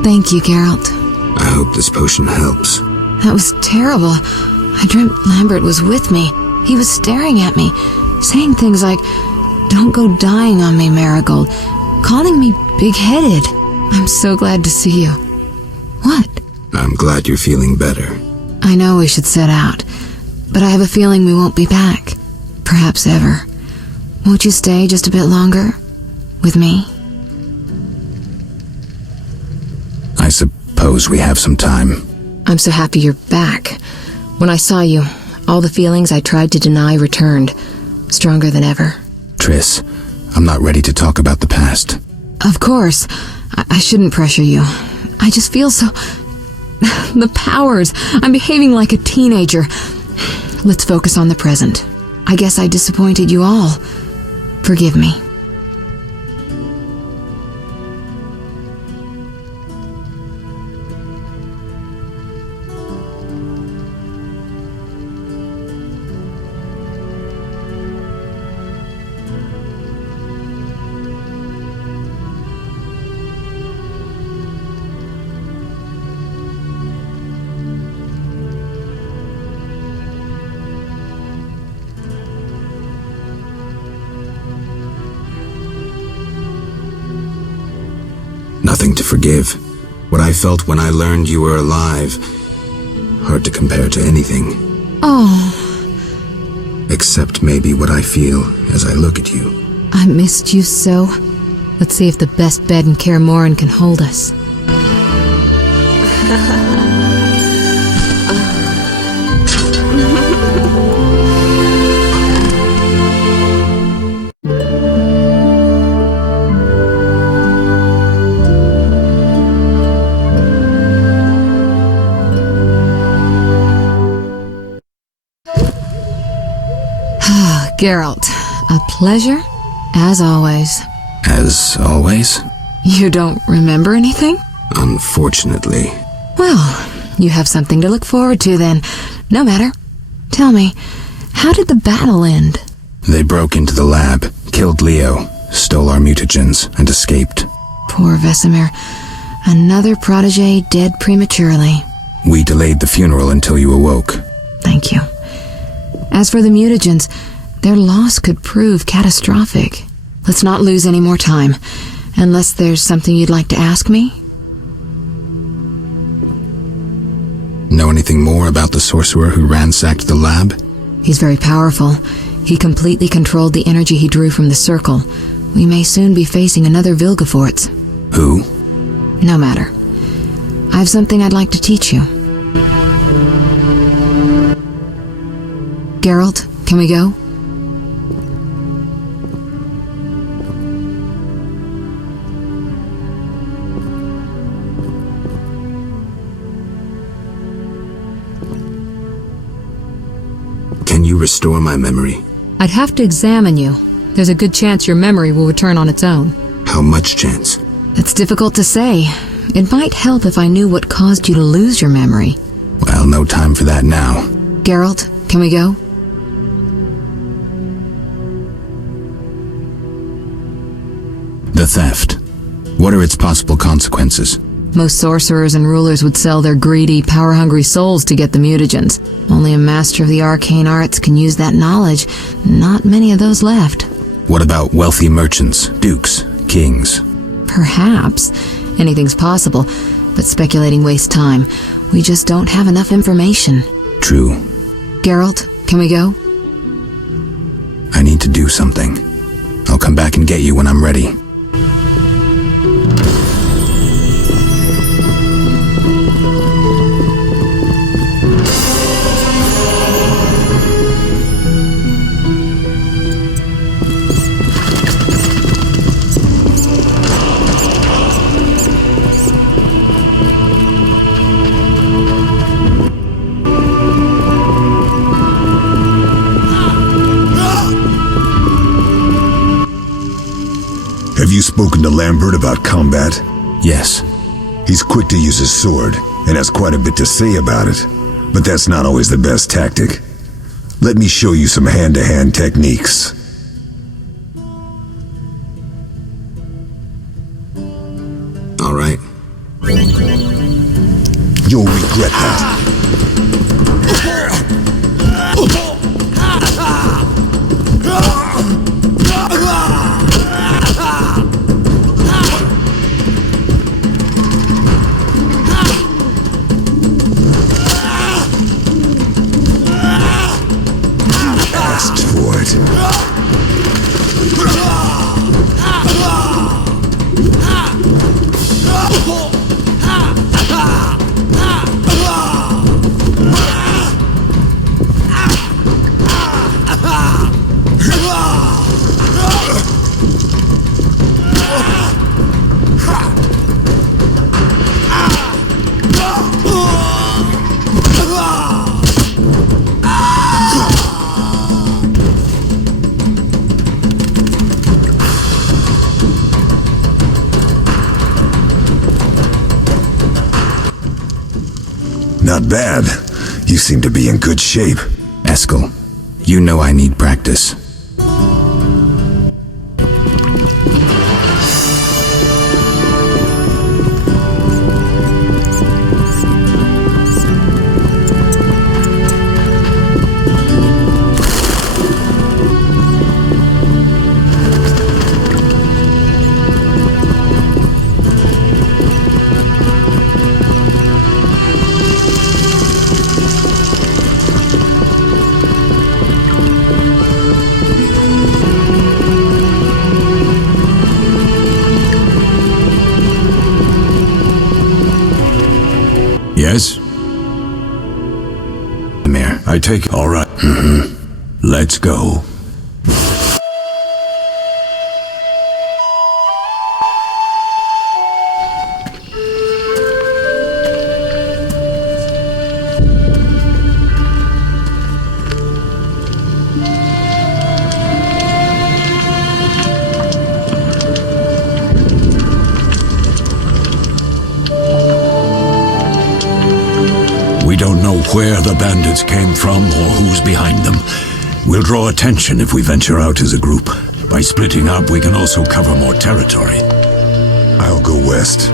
Thank you, Geralt. I hope this potion helps. That was terrible. I dreamt Lambert was with me. He was staring at me, saying things like, "Don't go dying on me, Marigold," calling me big-headed. I'm so glad to see you. What? I'm glad you're feeling better. I know we should set out, but I have a feeling we won't be back. Perhaps ever. Won't you stay just a bit longer? With me? I suppose we have some time. I'm so happy you're back. When I saw you, all the feelings I tried to deny returned, stronger than ever. Triss, I'm not ready to talk about the past. Of course. I shouldn't pressure you. I just feel so... the powers. I'm behaving like a teenager. Let's focus on the present. I guess I disappointed you all. Forgive me. Nothing to forgive. What I felt when I learned you were alive. Hard to compare to anything. Oh. Except maybe what I feel as I look at you. I missed you so. Let's see if the best bed in Kaer Morhen can hold us. Geralt, a pleasure, as always. As always? You don't remember anything? Unfortunately. Well, you have something to look forward to then. No matter. Tell me, how did the battle end? They broke into the lab, killed Leo, stole our mutagens, and escaped. Poor Vesemir. Another protege dead prematurely. We delayed the funeral until you awoke. Thank you. As for the mutagens, their loss could prove catastrophic. Let's not lose any more time. Unless there's something you'd like to ask me? Know anything more about the sorcerer who ransacked the lab? He's very powerful. He completely controlled the energy he drew from the circle. We may soon be facing another Vilgefortz. Who? No matter. I have something I'd like to teach you. Geralt, can we go? Can you restore my memory? I'd have to examine you. There's a good chance your memory will return on its own. How much chance? It's difficult to say. It might help if I knew what caused you to lose your memory. Well, no time for that now. Geralt, can we go? The theft. What are its possible consequences? Most sorcerers and rulers would sell their greedy, power-hungry souls to get the mutagens. Only a master of the arcane arts can use that knowledge. Not many of those left. What about wealthy merchants, dukes, kings? Perhaps. Anything's possible, but speculating wastes time. We just don't have enough information. True. Geralt, can we go? I need to do something. I'll come back and get you when I'm ready. Have you spoken to Lambert about combat? Yes. He's quick to use his sword, and has quite a bit to say about it. But that's not always the best tactic. Let me show you some hand-to-hand techniques. All right. You'll regret that. Asked for it. bad. You seem to be in good shape. Eskel, you know I need practice. Yes? Mayor. I take... All right. Let's go. We don't know where the bandits came from or who's behind them. We'll draw attention if we venture out as a group. By splitting up, we can also cover more territory. I'll go west.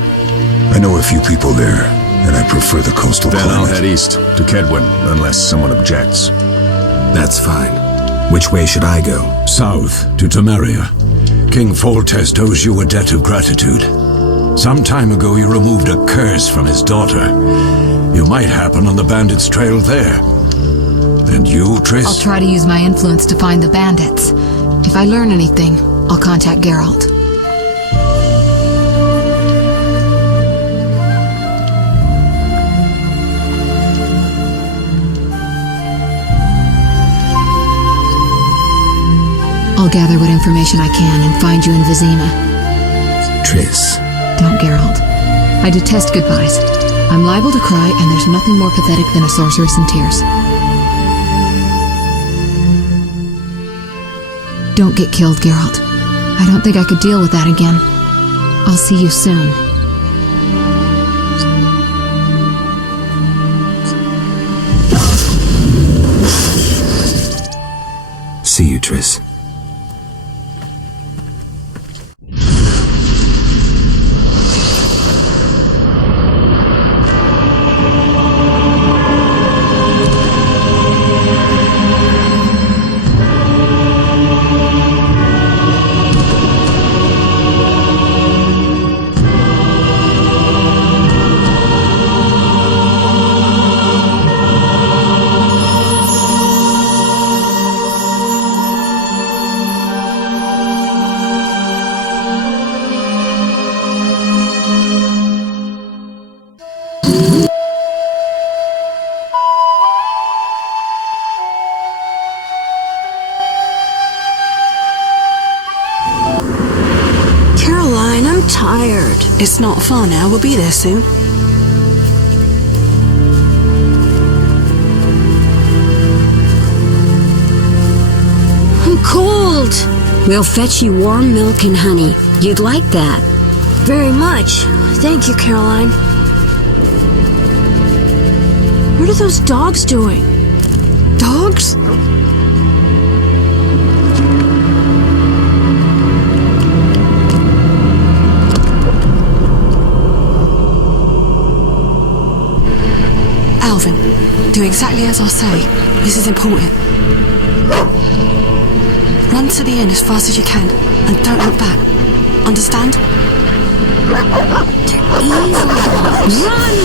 I know a few people there, and I prefer the coastal Then I'll climate. head east to Kedwin, unless someone objects. That's fine. Which way should I go? South to Temeria. King Foltest owes you a debt of gratitude. Some time ago you removed a curse from his daughter. You might happen on the bandits' trail there. And you, Triss? I'll try to use my influence to find the bandits. If I learn anything, I'll contact Geralt. I'll gather what information I can and find you in Vizima. Triss. Don't, Geralt. I detest goodbyes. I'm liable to cry, and there's nothing more pathetic than a sorceress in tears. Don't get killed, Geralt. I don't think I could deal with that again. I'll see you soon. See you, Triss. Caroline, I'm tired. It's not far now. We'll be there soon. I'm cold. We'll fetch you warm milk and honey. You'd like that. Very much. Thank you, Caroline. What are those dogs doing? Dogs? Alvin, do exactly as I say. This is important. Run to the inn as fast as you can, and don't look back. Understand? They're evil dogs. Run!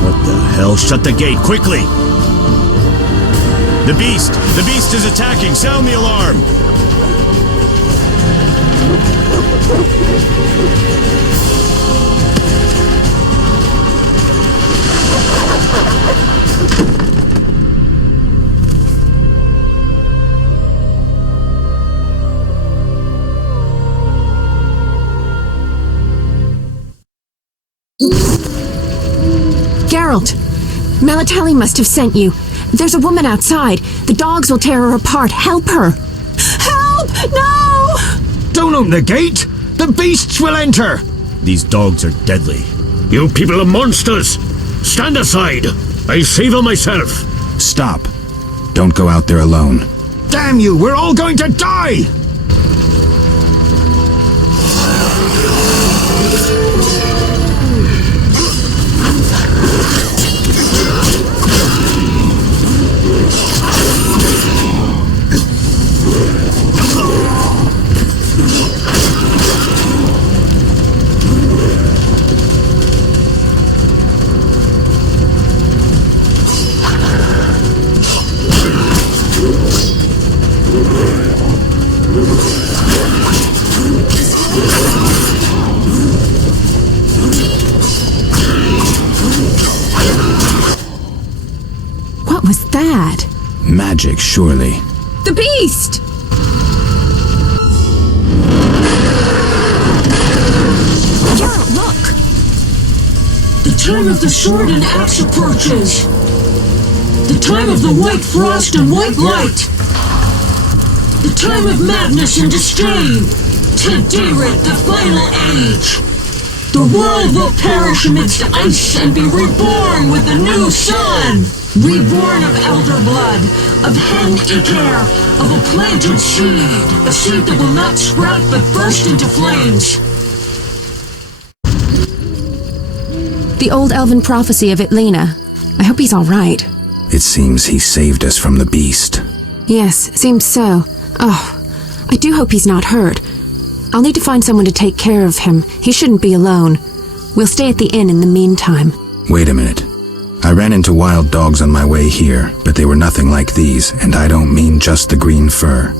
What the hell? Shut the gate, quickly! The beast! The beast is attacking! Sound the alarm! Melatelli must have sent you. There's a woman outside. The dogs will tear her apart. Help her. Help! No! Don't open the gate! The beasts will enter! These dogs are deadly. You people are monsters! Stand aside! I'll save her myself! Stop. Don't go out there alone. Damn you! We're all going to die! What was that? Magic, surely. The beast! Geralt, look! The time of the sword and axe approaches. The time of the white frost and white light. The time of madness and disdain. Tediret, the final age. The world will perish amidst ice and be reborn with the new sun. Reborn of elder blood, of hen Iker, of a planted seed. A seed that will not sprout but burst into flames. The old elven prophecy of Itlena. I hope he's all right. It seems he saved us from the beast. Yes, seems so. Oh, I do hope he's not hurt. I'll need to find someone to take care of him. He shouldn't be alone. We'll stay at the inn in the meantime. Wait a minute. I ran into wild dogs on my way here, but they were nothing like these, and I don't mean just the green fur.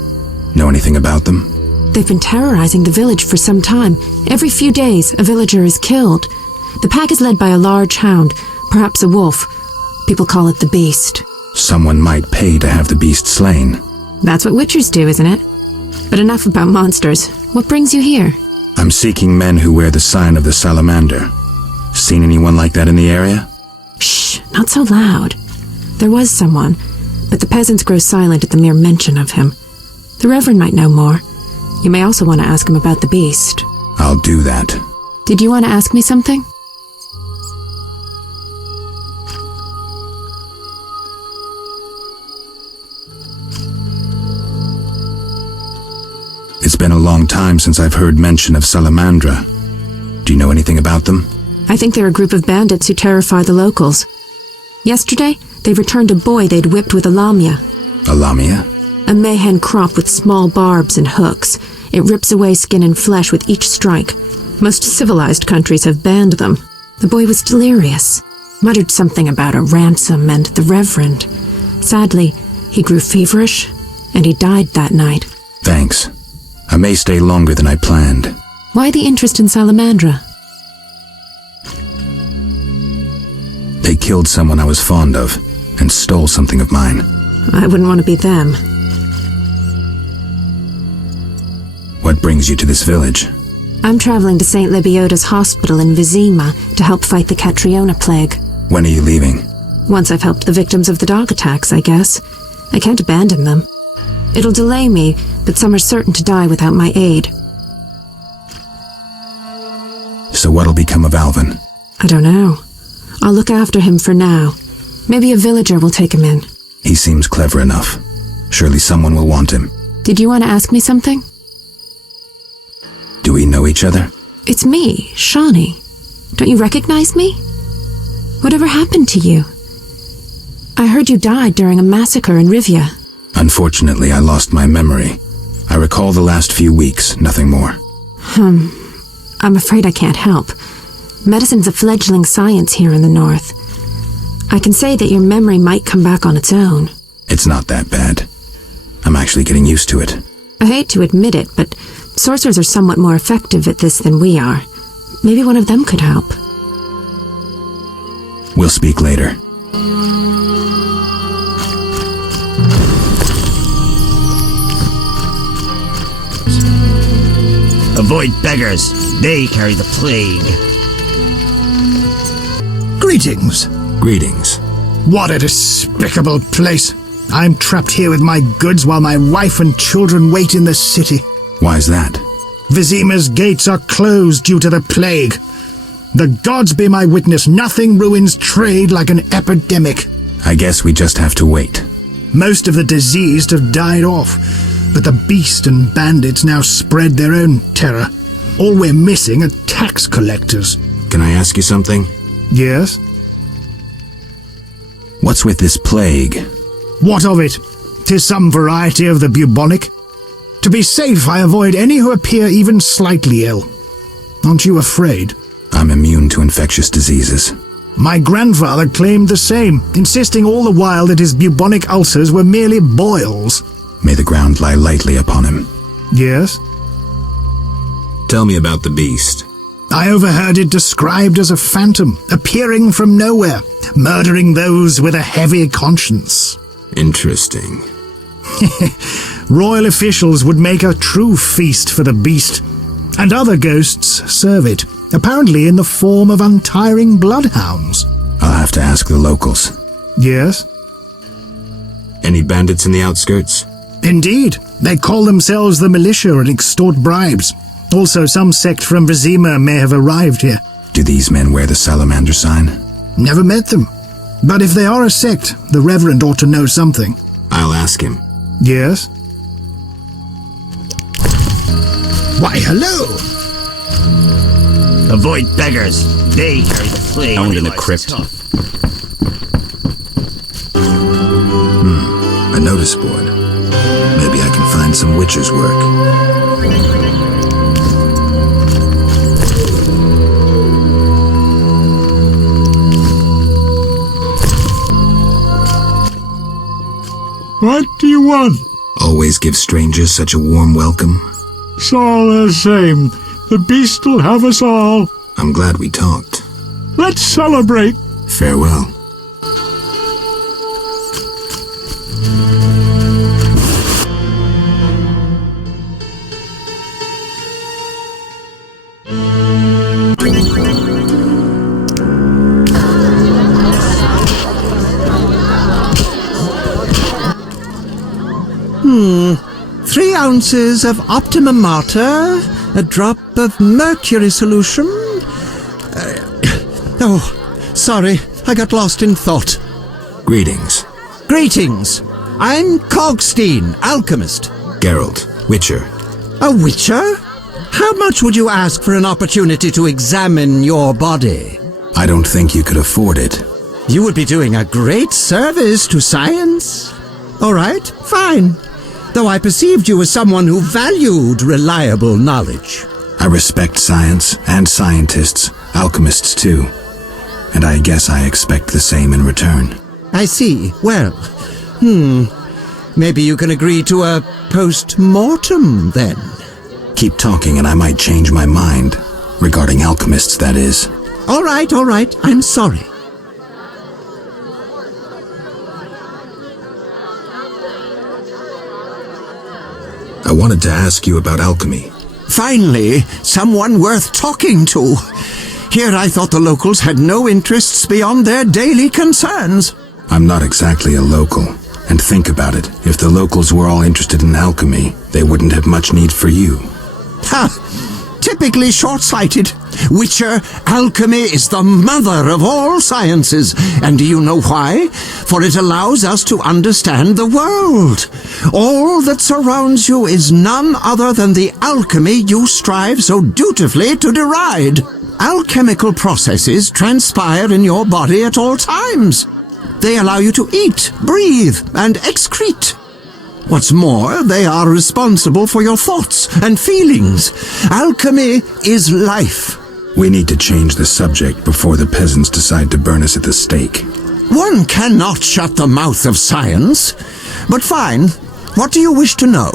Know anything about them? They've been terrorizing the village for some time. Every few days, a villager is killed. The pack is led by a large hound, perhaps a wolf. People call it the Beast. Someone might pay to have the beast slain. That's what witchers do, isn't it? But enough about monsters. What brings you here? I'm seeking men who wear the sign of the salamander. Seen anyone like that in the area? Shh, not so loud. There was someone, but the peasants grow silent at the mere mention of him. The Reverend might know more. You may also want to ask him about the beast. I'll do that. Did you want to ask me something? It's been a long time since I've heard mention of Salamandra. Do you know anything about them? I think they're a group of bandits who terrify the locals. Yesterday, they returned a boy they'd whipped with a lamia. A lamia? A mayhen crop with small barbs and hooks. It rips away skin and flesh with each strike. Most civilized countries have banned them. The boy was delirious, muttered something about a ransom and the Reverend. Sadly, he grew feverish, and he died that night. Thanks. I may stay longer than I planned. Why the interest in Salamandra? They killed someone I was fond of, and stole something of mine. I wouldn't want to be them. What brings you to this village? I'm traveling to St. Lebioda's hospital in Vizima to help fight the Catriona plague. When are you leaving? Once I've helped the victims of the dog attacks, I guess. I can't abandon them. It'll delay me, but some are certain to die without my aid. So what'll become of Alvin? I don't know. I'll look after him for now. Maybe a villager will take him in. He seems clever enough. Surely someone will want him. Did you want to ask me something? Do we know each other? It's me, Shawnee. Don't you recognize me? Whatever happened to you? I heard you died during a massacre in Rivia. Unfortunately, I lost my memory. I recall the last few weeks, nothing more. I'm afraid I can't help. Medicine's a fledgling science here in the north. I can say that your memory might come back on its own. It's not that bad. I'm actually getting used to it. I hate to admit it, but sorcerers are somewhat more effective at this than we are. Maybe one of them could help. We'll speak later. Avoid beggars. They carry the plague. Greetings. Greetings. What a despicable place. I'm trapped here with my goods while my wife and children wait in the city. Why's that? Vizima's gates are closed due to the plague. The gods be my witness, nothing ruins trade like an epidemic. I guess we just have to wait. Most of the diseased have died off, but the beast and bandits now spread their own terror. All we're missing are tax collectors. Can I ask you something? Yes? What's with this plague? What of it? 'Tis some variety of the bubonic. To be safe, I avoid any who appear even slightly ill. Aren't you afraid? I'm immune to infectious diseases. My grandfather claimed the same, insisting all the while that his bubonic ulcers were merely boils. May the ground lie lightly upon him. Yes? Tell me about the beast. I overheard it described as a phantom, appearing from nowhere, murdering those with a heavy conscience. Interesting. Royal officials would make a true feast for the beast, and other ghosts serve it, apparently in the form of untiring bloodhounds. I'll have to ask the locals. Yes? Any bandits in the outskirts? Indeed. They call themselves the militia and extort bribes. Also, some sect from Vizima may have arrived here. Do these men wear the salamander sign? Never met them. But if they are a sect, the Reverend ought to know something. I'll ask him. Yes? Why, hello! Avoid beggars. They carry the plague. Found in a crypt. A notice board. Maybe I can find some witcher's work. What do you want? Always give strangers such a warm welcome. It's all the same. The beast will have us all. I'm glad we talked. Let's celebrate. Farewell. Three ounces of Optimum Mater, a drop of mercury solution. Sorry, I got lost in thought. Greetings. Greetings. I'm Cogstein, alchemist. Geralt, witcher. A witcher? How much would you ask for an opportunity to examine your body? I don't think you could afford it. You would be doing a great service to science. All right, fine. Though I perceived you as someone who valued reliable knowledge. I respect science and scientists, alchemists too. And I guess I expect the same in return. I see. Well, maybe you can agree to a post-mortem then. Keep talking and I might change my mind. Regarding alchemists, that is. All right. I'm sorry. I wanted to ask you about alchemy. Finally, someone worth talking to. Here I thought the locals had no interests beyond their daily concerns. I'm not exactly a local. And think about it, if the locals were all interested in alchemy, they wouldn't have much need for you. Ha! Typically short-sighted. Witcher, alchemy is the mother of all sciences. And do you know why? For it allows us to understand the world. All that surrounds you is none other than the alchemy you strive so dutifully to deride. Alchemical processes transpire in your body at all times. They allow you to eat, breathe, and excrete. What's more, they are responsible for your thoughts and feelings. Alchemy is life. We need to change the subject before the peasants decide to burn us at the stake. One cannot shut the mouth of science. But fine, what do you wish to know?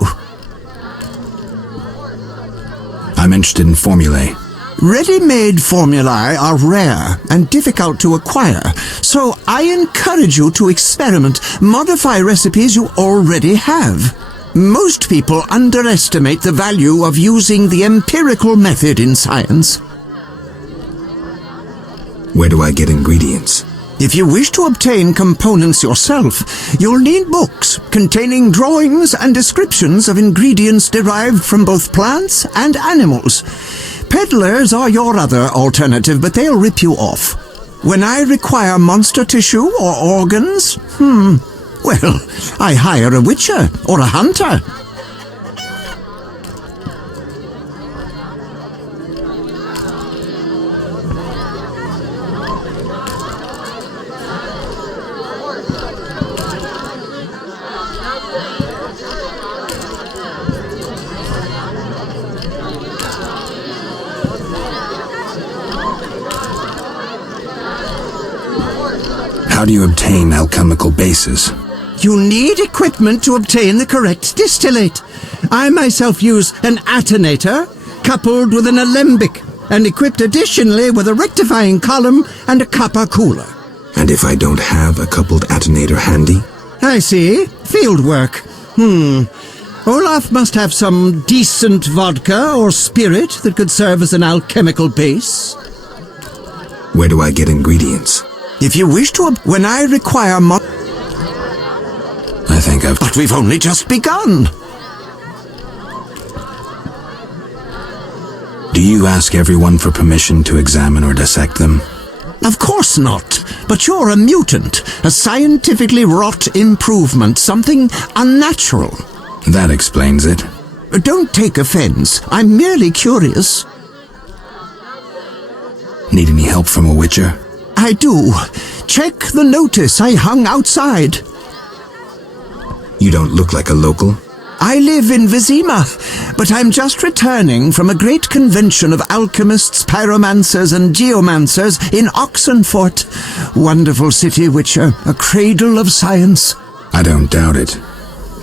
I'm interested in formulae. Ready-made formulae are rare and difficult to acquire, so I encourage you to experiment, modify recipes you already have. Most people underestimate the value of using the empirical method in science. Where do I get ingredients? If you wish to obtain components yourself, you'll need books containing drawings and descriptions of ingredients derived from both plants and animals. Peddlers are your other alternative, but they'll rip you off. When I require monster tissue or organs, well, I hire a witcher or a hunter. How do you obtain alchemical bases? You need equipment to obtain the correct distillate. I myself use an attenator coupled with an alembic and equipped additionally with a rectifying column and a copper cooler. And if I don't have a coupled attenator handy? I see. Field work. Olaf must have some decent vodka or spirit that could serve as an alchemical base. Where do I get ingredients? If you wish to, when I require I think I've... But we've only just begun. Do you ask everyone for permission to examine or dissect them? Of course not. But you're a mutant, a scientifically wrought improvement, something unnatural. That explains it. Don't take offense. I'm merely curious. Need any help from a witcher? I do. Check the notice I hung outside. You don't look like a local. I live in Vizima, but I'm just returning from a great convention of alchemists, pyromancers, and geomancers in Oxenfurt. Wonderful city, Witcher, a cradle of science. I don't doubt it.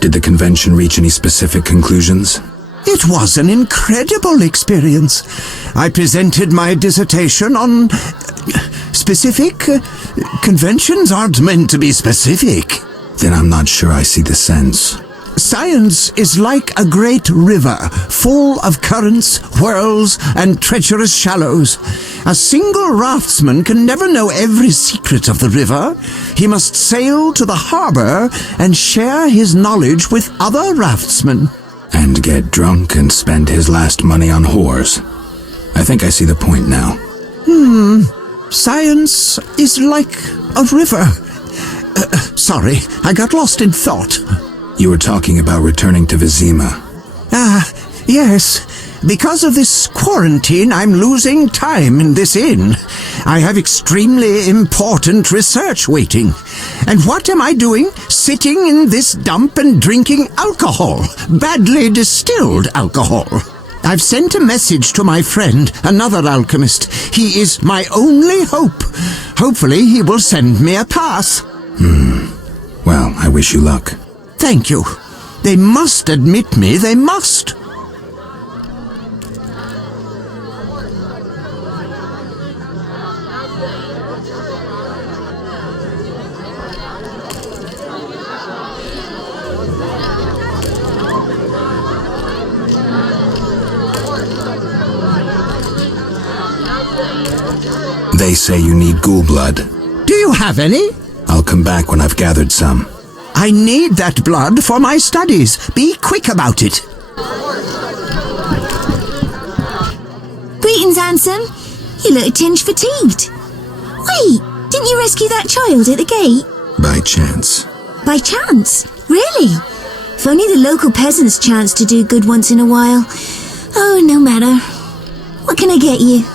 Did the convention reach any specific conclusions? It was an incredible experience. I presented my dissertation on... specific? Conventions aren't meant to be specific. Then I'm not sure I see the sense. Science is like a great river, full of currents, whirls, and treacherous shallows. A single raftsman can never know every secret of the river. He must sail to the harbor and share his knowledge with other raftsmen. And get drunk and spend his last money on whores. I think I see the point now. Science is like a river. Sorry, I got lost in thought. You were talking about returning to Vizima. Yes. Because of this quarantine, I'm losing time in this inn. I have extremely important research waiting. And what am I doing? Sitting in this dump and drinking alcohol. Badly distilled alcohol. I've sent a message to my friend, another alchemist. He is my only hope. Hopefully he will send me a pass. Well, I wish you luck. Thank you. They must admit me, they must. They say you need ghoul blood. Do you have any? I'll come back when I've gathered some. I need that blood for my studies. Be quick about it. Greetings, handsome. You look a tinge fatigued. Wait, didn't you rescue that child at the gate? By chance. By chance? Really? If only the local peasants chanced to do good once in a while. Oh, no matter. What can I get you?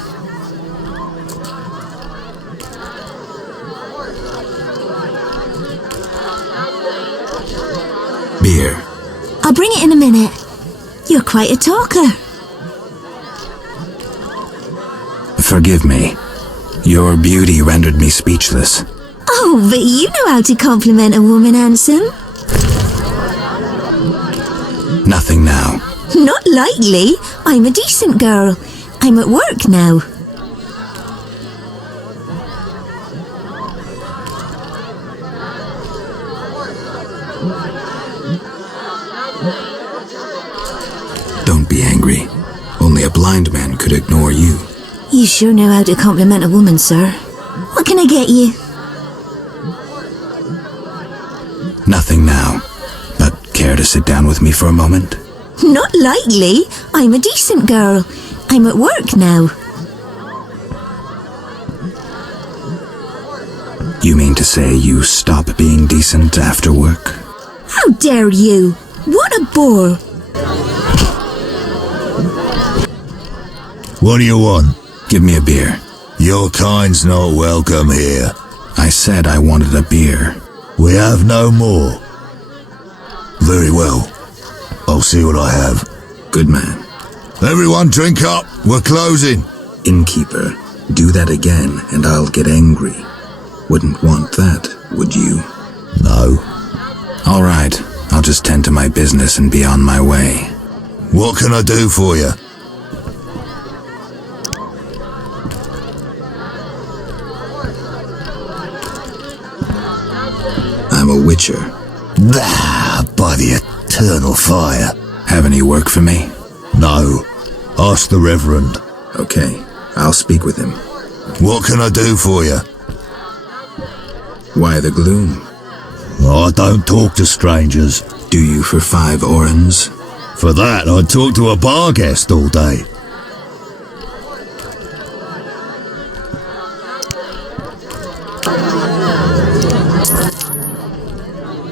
Beer. I'll bring it in a minute. You're quite a talker. Forgive me. Your beauty rendered me speechless. Oh, but you know how to compliment a woman, handsome. Nothing now. Not likely. I'm a decent girl. I'm at work now. Don't be angry. Only a blind man could ignore you. You sure know how to compliment a woman, sir. What can I get you? Nothing now. But care to sit down with me for a moment? Not likely. I'm a decent girl. I'm at work now. You mean to say you stop being decent after work? How dare you? What a bore. What do you want? Give me a beer. Your kind's not welcome here. I said I wanted a beer. We have no more. Very well. I'll see what I have. Good man. Everyone drink up. We're closing. Innkeeper, do that again and I'll get angry. Wouldn't want that, would you? No. All right. I'll just tend to my business and be on my way. What can I do for you? I'm a witcher. By the eternal fire. Have any work for me? No. Ask the Reverend. Okay, I'll speak with him. What can I do for you? Why the gloom? I don't talk to strangers. Do you for 5 orens? For that, I'd talk to a bar guest all day.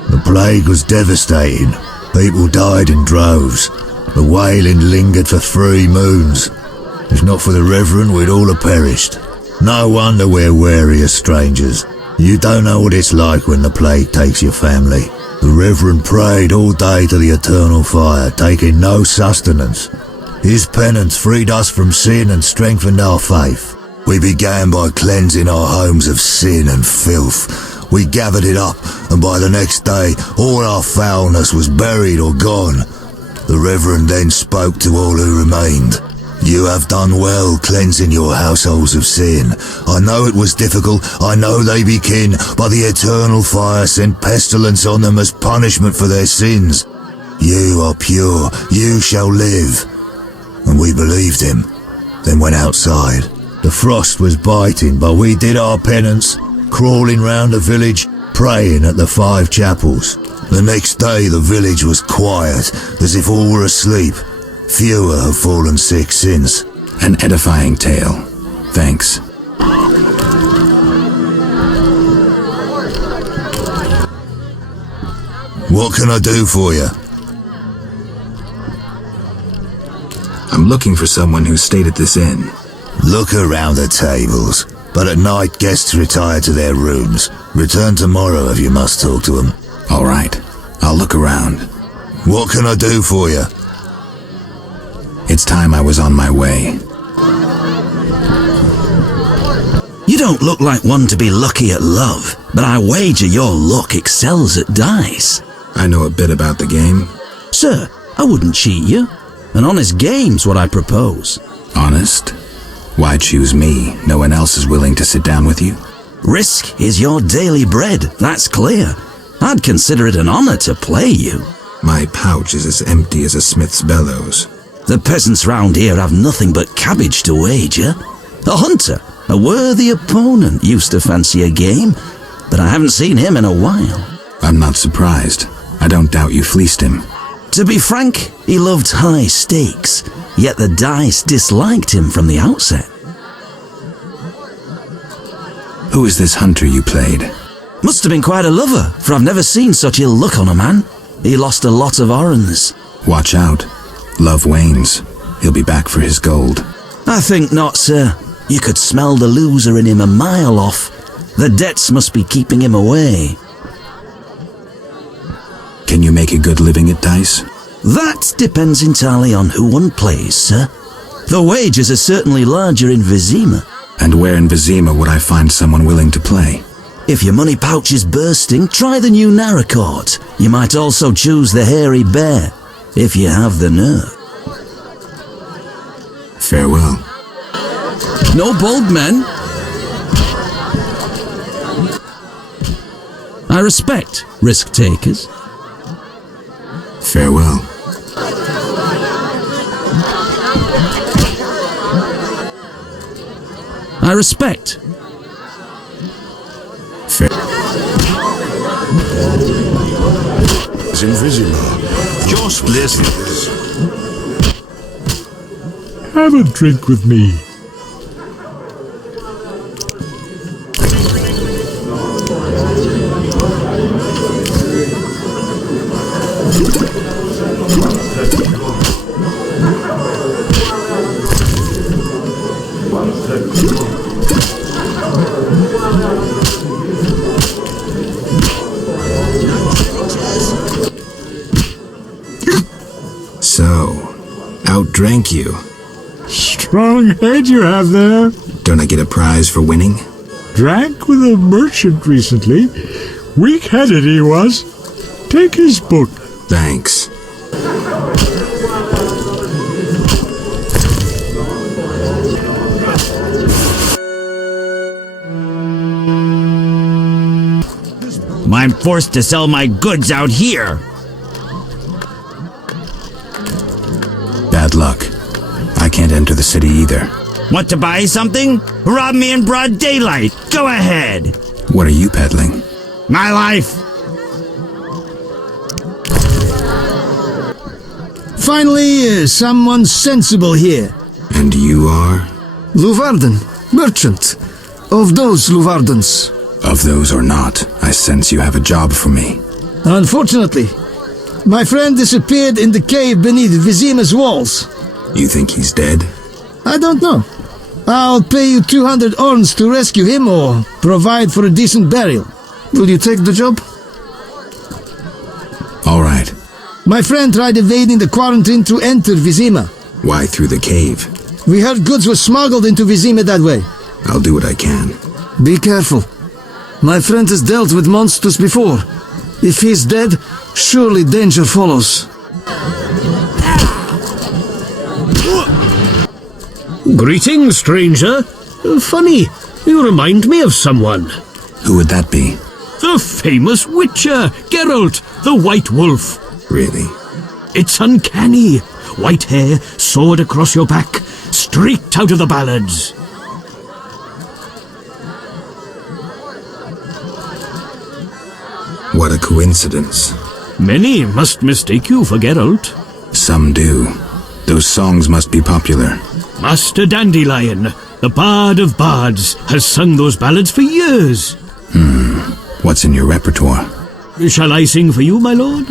The plague was devastating. People died in droves. The wailing lingered for 3 moons. If not for the Reverend, we'd all have perished. No wonder we're wary of strangers. You don't know what it's like when the plague takes your family. The Reverend prayed all day to the eternal fire, taking no sustenance. His penance freed us from sin and strengthened our faith. We began by cleansing our homes of sin and filth. We gathered it up, and by the next day, all our foulness was buried or gone. The Reverend then spoke to all who remained. You have done well cleansing your households of sin. I know it was difficult, I know they be kin, but the eternal fire sent pestilence on them as punishment for their sins. You are pure, you shall live. And we believed him, then went outside. The frost was biting, but we did our penance, crawling round the village, praying at the 5 chapels. The next day the village was quiet, as if all were asleep. Fewer have fallen sick since. An edifying tale. Thanks. What can I do for you? I'm looking for someone who stayed at this inn. Look around the tables, but at night guests retire to their rooms. Return tomorrow if you must talk to them. All right, I'll look around. What can I do for you? It's time I was on my way. You don't look like one to be lucky at love, but I wager your luck excels at dice. I know a bit about the game. Sir, I wouldn't cheat you. An honest game's what I propose. Honest? Why choose me? No one else is willing to sit down with you? Risk is your daily bread, that's clear. I'd consider it an honor to play you. My pouch is as empty as a smith's bellows. The peasants round here have nothing but cabbage to wager. A hunter, a worthy opponent, used to fancy a game, but I haven't seen him in a while. I'm not surprised. I don't doubt you fleeced him. To be frank, he loved high stakes, yet the dice disliked him from the outset. Who is this hunter you played? Must have been quite a lover, for I've never seen such ill luck on a man. He lost a lot of orens. Watch out. Love wanes. He'll be back for his gold. I think not, sir. You could smell the loser in him a mile off. The debts must be keeping him away. Can you make a good living at dice? That depends entirely on who one plays, sir. The wages are certainly larger in Vizima. And where in Vizima would I find someone willing to play? If your money pouch is bursting, try the new Narracourt. You might also choose the Hairy Bear, if you have the nerve. Farewell. No bold men. I respect risk-takers. Farewell. I respect. in Vizima. Just listen. Have a drink with me. So, outdrank you. Strong head you have there. Don't I get a prize for winning? Drank with a merchant recently. Weak-headed he was. Take his book. Thanks. I'm forced to sell my goods out here. Bad luck. I can't enter the city either. Want to buy something? Rob me in broad daylight. Go ahead. What are you peddling? My life. Finally, someone sensible here. And you are? Luvarden, merchant. Of those Luvardens. Of those or not, I sense you have a job for me. Unfortunately, my friend disappeared in the cave beneath Vizima's walls. You think he's dead? I don't know. I'll pay you 200 orns to rescue him or provide for a decent burial. Will you take the job? All right. My friend tried evading the quarantine to enter Vizima. Why through the cave? We heard goods were smuggled into Vizima that way. I'll do what I can. Be careful. My friend has dealt with monsters before. If he's dead, surely danger follows. Greetings, stranger. Funny, you remind me of someone. Who would that be? The famous Witcher, Geralt, the White Wolf. Really? It's uncanny. White hair, sword across your back, straight out of the ballads. What a coincidence. Many must mistake you for Geralt. Some do. Those songs must be popular. Master Dandelion, the bard of bards, has sung those ballads for years. What's in your repertoire? Shall I sing for you, my lord?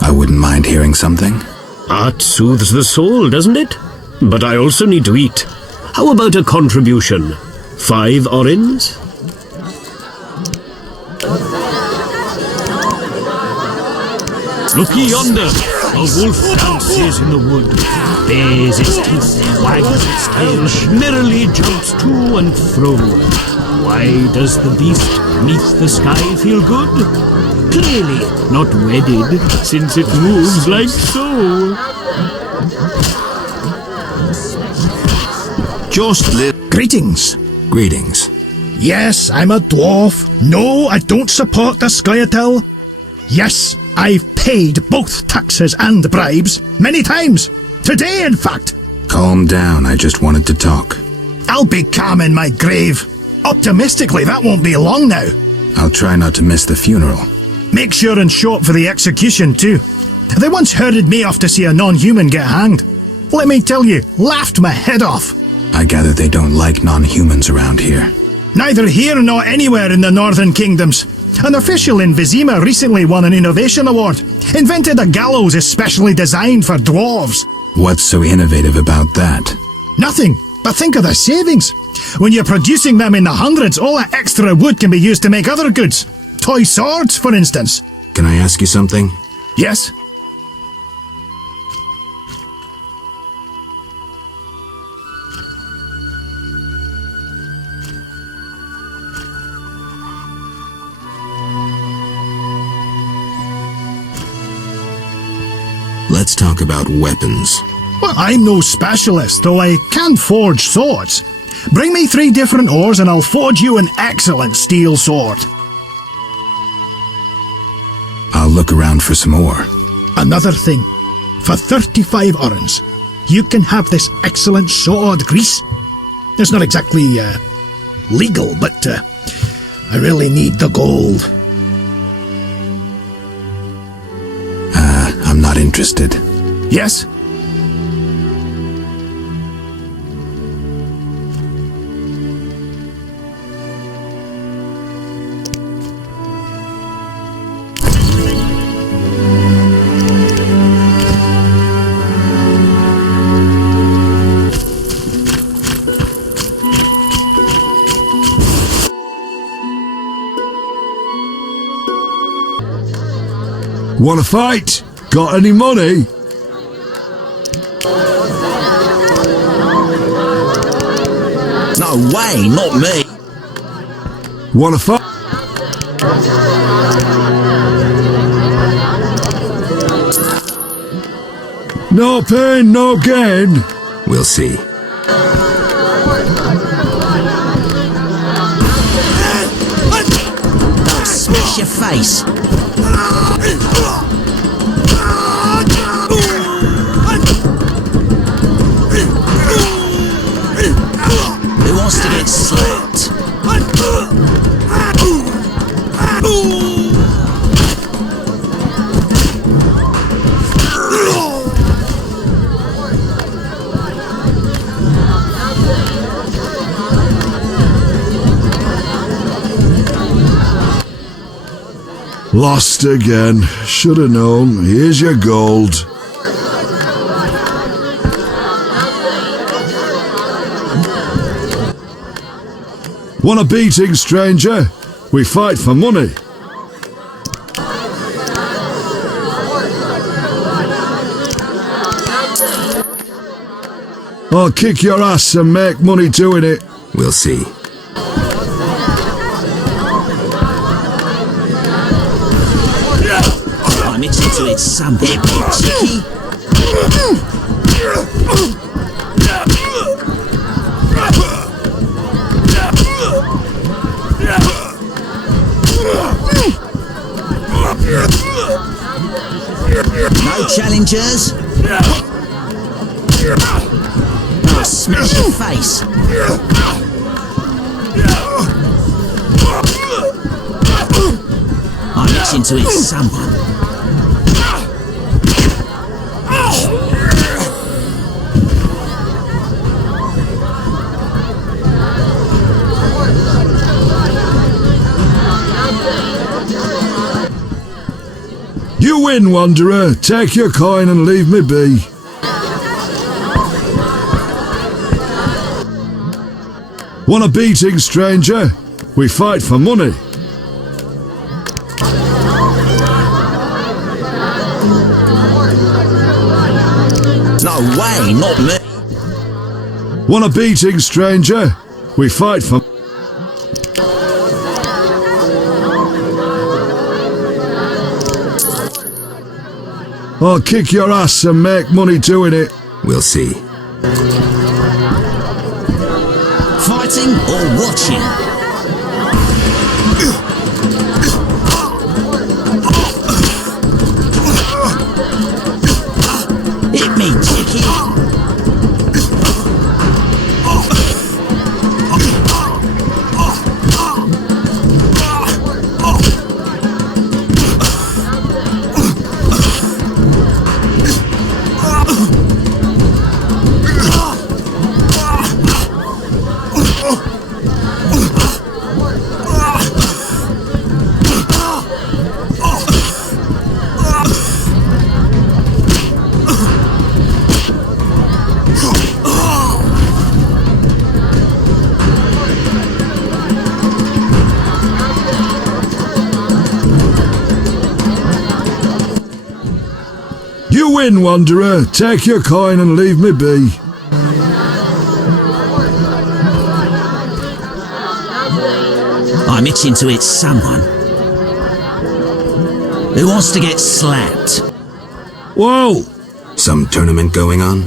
I wouldn't mind hearing something. Art soothes the soul, doesn't it? But I also need to eat. How about a contribution? 5 orens? Look yonder! A wolf dances in the wood, bares its teeth, wags its tail, merrily jumps to and fro. Why does the beast neath the sky feel good? Clearly not wedded, since it moves like so. Greetings. Greetings. Yes, I'm a dwarf. No, I don't support the Scoia'tael. Yes, I've paid both taxes and bribes many times. Today, in fact. Calm down, I just wanted to talk. I'll be calm in my grave. Optimistically, that won't be long now. I'll try not to miss the funeral. Make sure and show up for the execution, too. They once herded me off to see a non-human get hanged. Let me tell you, laughed my head off. I gather they don't like non-humans around here. Neither here nor anywhere in the Northern Kingdoms. An official in Vizima recently won an innovation award. Invented a gallows especially designed for dwarves. What's so innovative about that? Nothing, but think of the savings. When you're producing them in the hundreds, all that extra wood can be used to make other goods. Toy swords, for instance. Can I ask you something? Yes? Let's talk about weapons. Well, I'm no specialist, though I can forge swords. Bring me 3 different ores and I'll forge you an excellent steel sword. I'll look around for some more. Another thing. For 35 orens, you can have this excellent sword, Grease. It's not exactly, legal, but, I really need the gold. I'm not interested. Yes? Wanna fight? Got any money? No way, not me. Wanna fight? No pain, no gain. We'll see. I'll smash your face. Who wants to get slapped? Lost again. Shoulda known. Here's your gold. Want a beating, stranger? We fight for money. I'll kick your ass and make money doing it. We'll see. I'm itching to it somewhere, cheeky. No challengers. I'll smash your face. I'm itching to hit someone. You win, Wanderer. Take your coin and leave me be. Want a beating, stranger? We fight for money. No way, not me. Want a beating, stranger? We fight for... I'll kick your ass and make money doing it. We'll see. Fighting or watching? Hit me, chicky. You win, Wanderer. Take your coin and leave me be. I'm itching to hit someone. Who wants to get slapped? Whoa! Some tournament going on?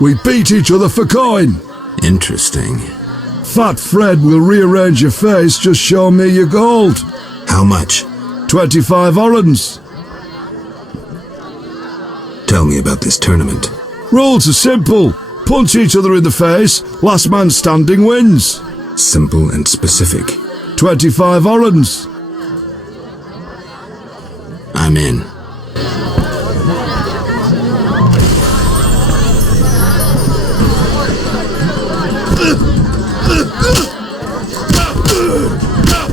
We beat each other for coin. Interesting. Fat Fred will rearrange your face, just show me your gold. How much? 25 orens. Tell me about this tournament. Rules are simple. Punch each other in the face, last man standing wins. Simple and specific. 25 orens. I'm in.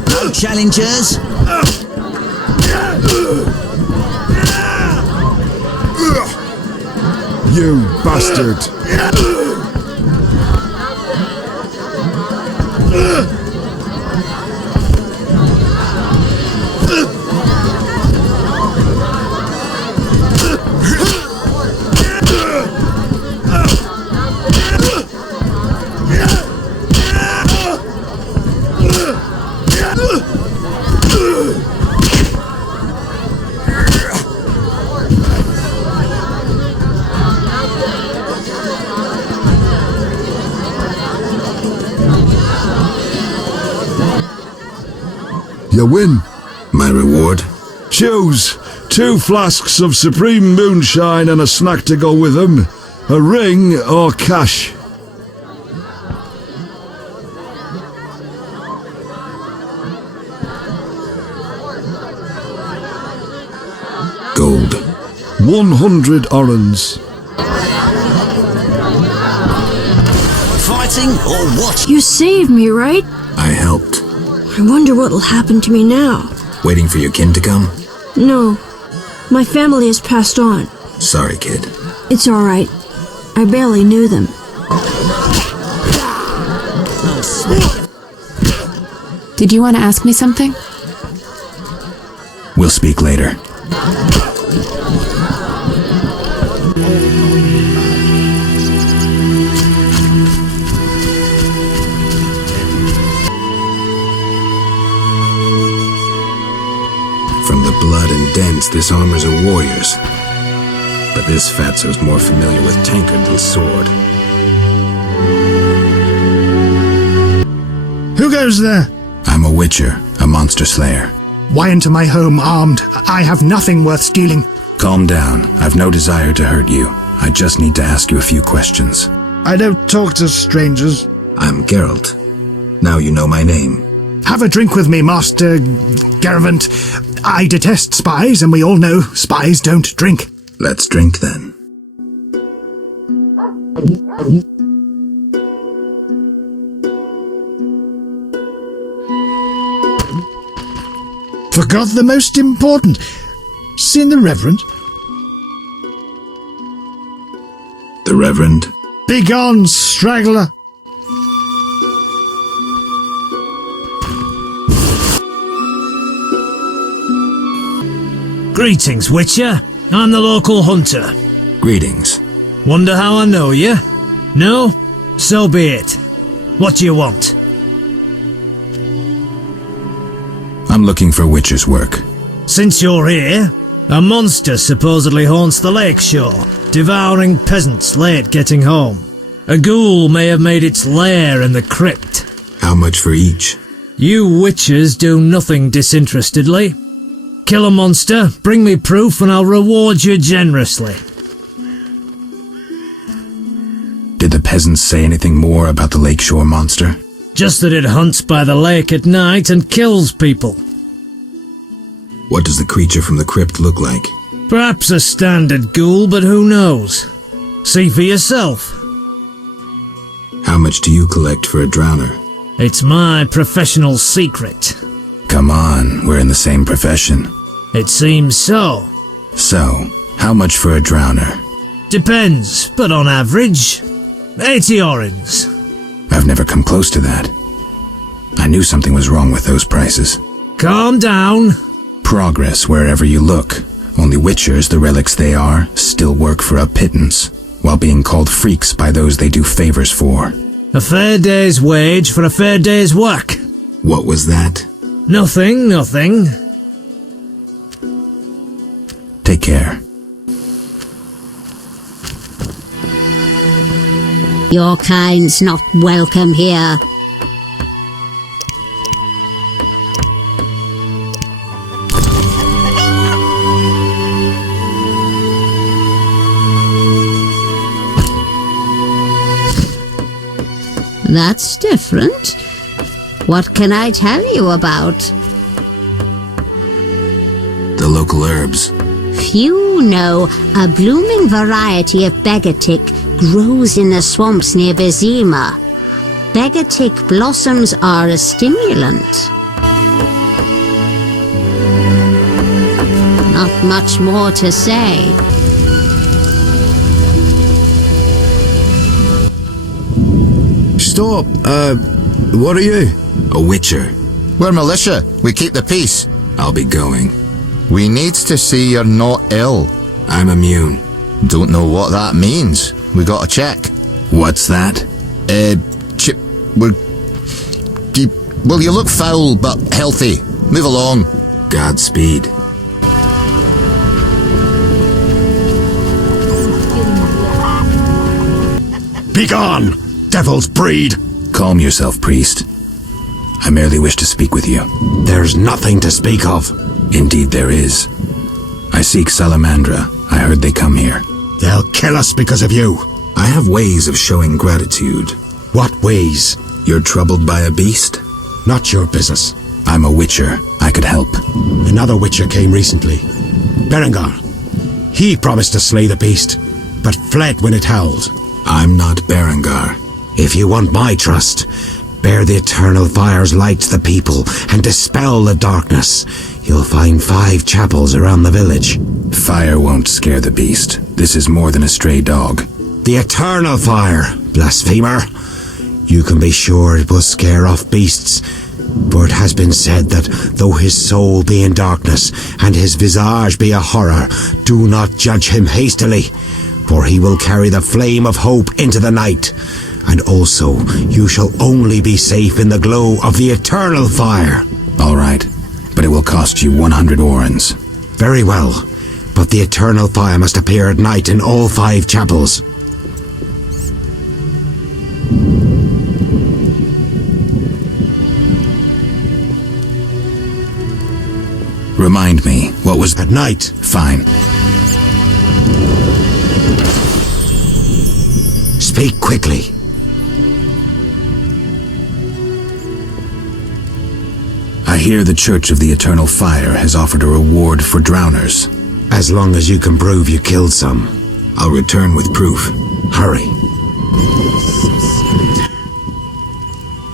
No challengers. You bastard. You win. My reward? Choose 2 flasks of supreme moonshine and a snack to go with them. A ring or cash. Gold. 100 orens. Fighting or what? You saved me, right? I helped. I wonder what'll happen to me now. Waiting for your kin to come? No. My family has passed on. Sorry, kid. It's alright. I barely knew them. Did you want to ask me something? We'll speak later. From the blood and dents, this armor's a warrior's. But this fatso's more familiar with tankard than sword. Who goes there? I'm a witcher, a monster slayer. Why into my home armed? I have nothing worth stealing. Calm down. I've no desire to hurt you. I just need to ask you a few questions. I don't talk to strangers. I'm Geralt. Now you know my name. Have a drink with me, Master Garavant. I detest spies, and we all know spies don't drink. Let's drink then. Forgot the most important. Seen the Reverend? The Reverend? Begone, straggler! Greetings, Witcher. I'm the local hunter. Greetings. Wonder how I know you? No? So be it. What do you want? I'm looking for witcher's work. Since you're here, a monster supposedly haunts the lakeshore, devouring peasants late getting home. A ghoul may have made its lair in the crypt. How much for each? You witchers do nothing disinterestedly. Kill a monster, bring me proof, and I'll reward you generously. Did the peasants say anything more about the lakeshore monster? Just that it hunts by the lake at night and kills people. What does the creature from the crypt look like? Perhaps a standard ghoul, but who knows? See for yourself. How much do you collect for a drowner? It's my professional secret. Come on, we're in the same profession. It seems so. So, how much for a drowner? Depends, but on average, 80 orens. I've never come close to that. I knew something was wrong with those prices. Calm down. Progress wherever you look. Only witchers, the relics they are, still work for a pittance, while being called freaks by those they do favors for. A fair day's wage for a fair day's work. What was that? Nothing, nothing. Take care. Your kind's not welcome here. That's different. What can I tell you about? The local herbs. Few know a blooming variety of begatic grows in the swamps near Vizima. Begatic blossoms are a stimulant. Not much more to say. Stop. What are you? A witcher. We're militia. We keep the peace. I'll be going. We needs to see you're not ill. I'm immune. Don't know what that means. We gotta check. What's that? Well, you look foul, but healthy. Move along. Godspeed. Begone, devil's breed! Calm yourself, priest. I merely wish to speak with you. There's nothing to speak of. Indeed there is. I seek Salamandra. I heard they come here. They'll kill us because of you. I have ways of showing gratitude. What ways? You're troubled by a beast? Not your business. I'm a witcher. I could help. Another witcher came recently. Berengar. He promised to slay the beast, but fled when it howled. I'm not Berengar. If you want my trust, bear the eternal fire's light to the people and dispel the darkness. You'll find 5 chapels around the village. Fire won't scare the beast. This is more than a stray dog. The eternal fire, blasphemer. You can be sure it will scare off beasts, for it has been said that though his soul be in darkness and his visage be a horror, do not judge him hastily, for he will carry the flame of hope into the night. And also, you shall only be safe in the glow of the eternal fire. All right, but it will cost you 100 orens. Very well, but the eternal fire must appear at night in all 5 chapels. Remind me, what was... At night. Fine. Speak quickly. I hear the Church of the Eternal Fire has offered a reward for drowners. As long as you can prove you killed some. I'll return with proof. Hurry.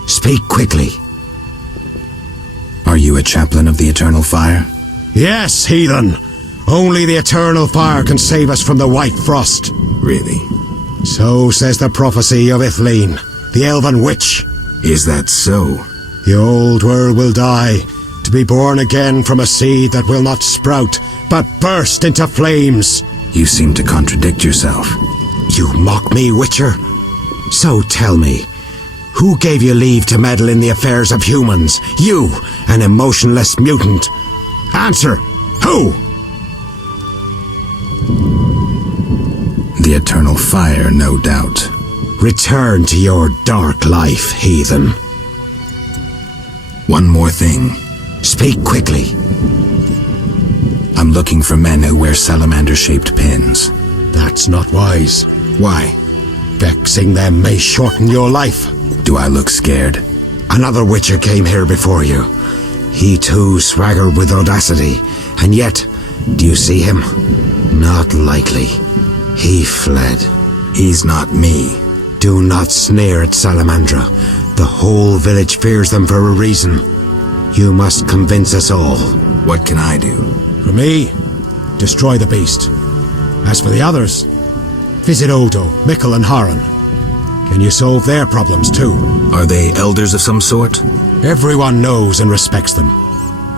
Speak quickly. Are you a chaplain of the Eternal Fire? Yes, heathen. Only the Eternal Fire can save us from the White Frost. Really? So says the prophecy of Ithleen, the elven witch. Is that so? The old world will die, to be born again from a seed that will not sprout, but burst into flames. You seem to contradict yourself. You mock me, Witcher? So tell me, who gave you leave to meddle in the affairs of humans? You, an emotionless mutant. Answer! Who? The Eternal Fire, no doubt. Return to your dark life, heathen. One more thing. Speak quickly. I'm looking for men who wear salamander-shaped pins. That's not wise. Why? Vexing them may shorten your life. Do I look scared? Another Witcher came here before you. He too swaggered with audacity. And yet, do you see him? Not likely. He fled. He's not me. Do not sneer at Salamandra. The whole village fears them for a reason. You must convince us all. What can I do? For me, destroy the beast. As for the others, visit Odo, Mikkel and Haran. Can you solve their problems too? Are they elders of some sort? Everyone knows and respects them.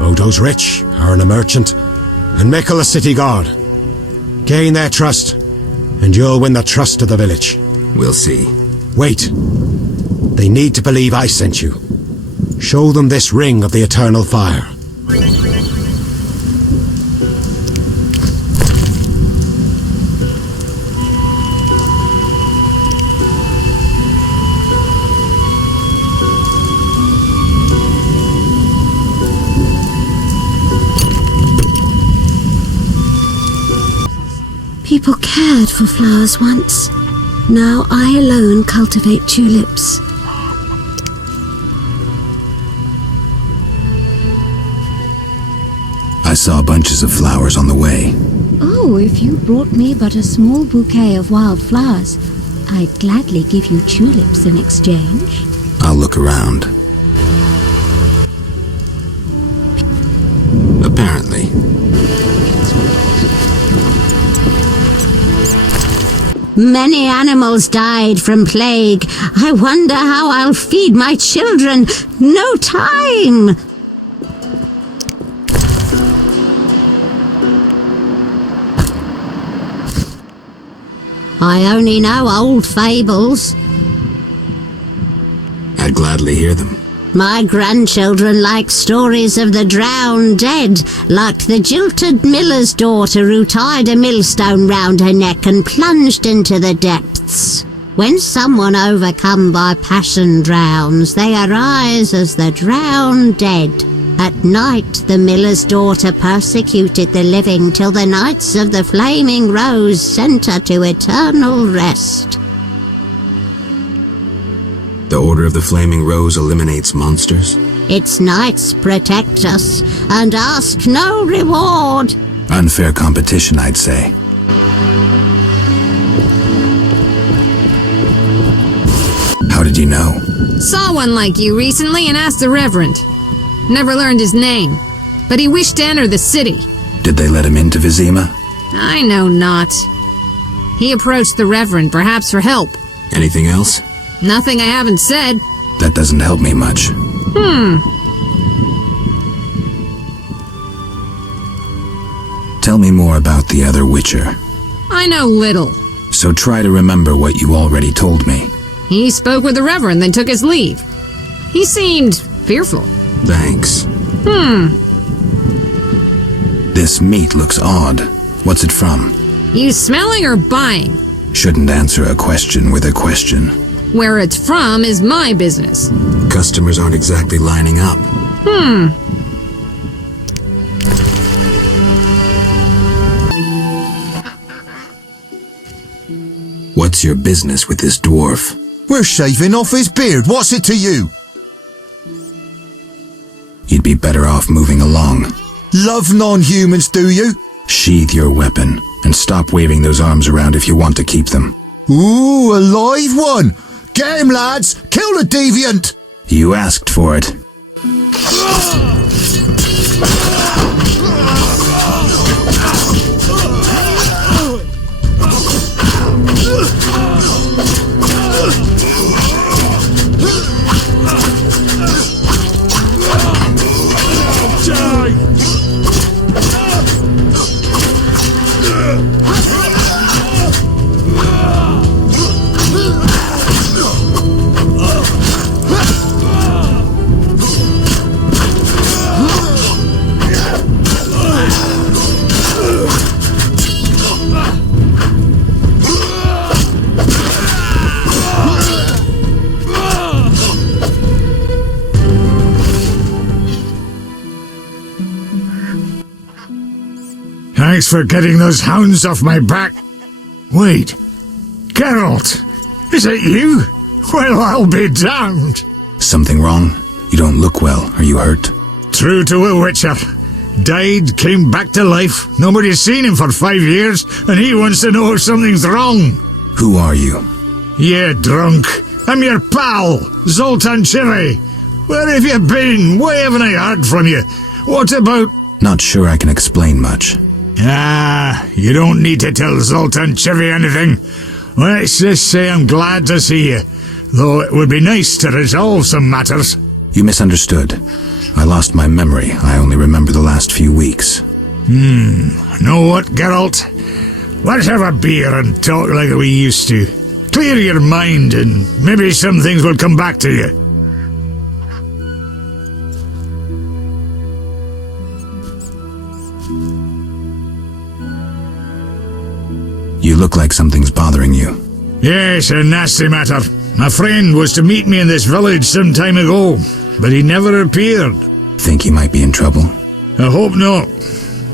Odo's rich, Haran a merchant, and Mikkel a city guard. Gain their trust, and you'll win the trust of the village. We'll see. Wait. They need to believe I sent you. Show them this ring of the Eternal Fire. People cared for flowers once. Now I alone cultivate tulips. saw bunches of flowers on the way. Oh, if you brought me but a small bouquet of wild flowers, I'd gladly give you tulips in exchange. I'll look around. Apparently. Many animals died from plague. I wonder how I'll feed my children. No time! I only know old fables. I'd gladly hear them. My grandchildren like stories of the drowned dead, like the jilted miller's daughter who tied a millstone round her neck and plunged into the depths. When someone overcome by passion drowns, they arise as the drowned dead. At night, the miller's daughter persecuted the living till the Knights of the Flaming Rose sent her to eternal rest. The Order of the Flaming Rose eliminates monsters? Its knights protect us and ask no reward. Unfair competition, I'd say. How did you know? Saw one like you recently and asked the Reverend. Never learned his name, but he wished to enter the city. Did they let him into Vizima? I know not. He approached the Reverend, perhaps for help. Anything else? Nothing I haven't said. That doesn't help me much. Tell me more about the other Witcher. I know little. So try to remember what you already told me. He spoke with the Reverend, then took his leave. He seemed fearful. Thanks. This meat looks odd. What's it from? You smelling or buying? Shouldn't answer a question with a question. Where it's from is my business. Customers aren't exactly lining up. What's your business with this dwarf? We're shaving off his beard. What's it to you? You'd be better off moving along. Love non-humans, do you? Sheathe your weapon and stop waving those arms around if you want to keep them. Ooh, a live one! Get him, lads! Kill the deviant! You asked for it. Thanks for getting those hounds off my back. Wait, Geralt, is it you? Well, I'll be damned. Something wrong? You don't look well. Are you hurt? True to a Witcher. Died, came back to life. Nobody's seen him for 5 years, and he wants to know if something's wrong. Who are you? Yeah, drunk. I'm your pal, Zoltan Chivy. Where have you been? Why haven't I heard from you? What about... Not sure I can explain much. You don't need to tell Zoltan Chivy anything. Let's just say I'm glad to see you, though it would be nice to resolve some matters. You misunderstood. I lost my memory. I only remember the last few weeks. Know what, Geralt? Let's have a beer and talk like we used to. Clear your mind and maybe some things will come back to you. You look like something's bothering you. Yes, a nasty matter. My friend was to meet me in this village some time ago, but he never appeared. Think he might be in trouble? I hope not,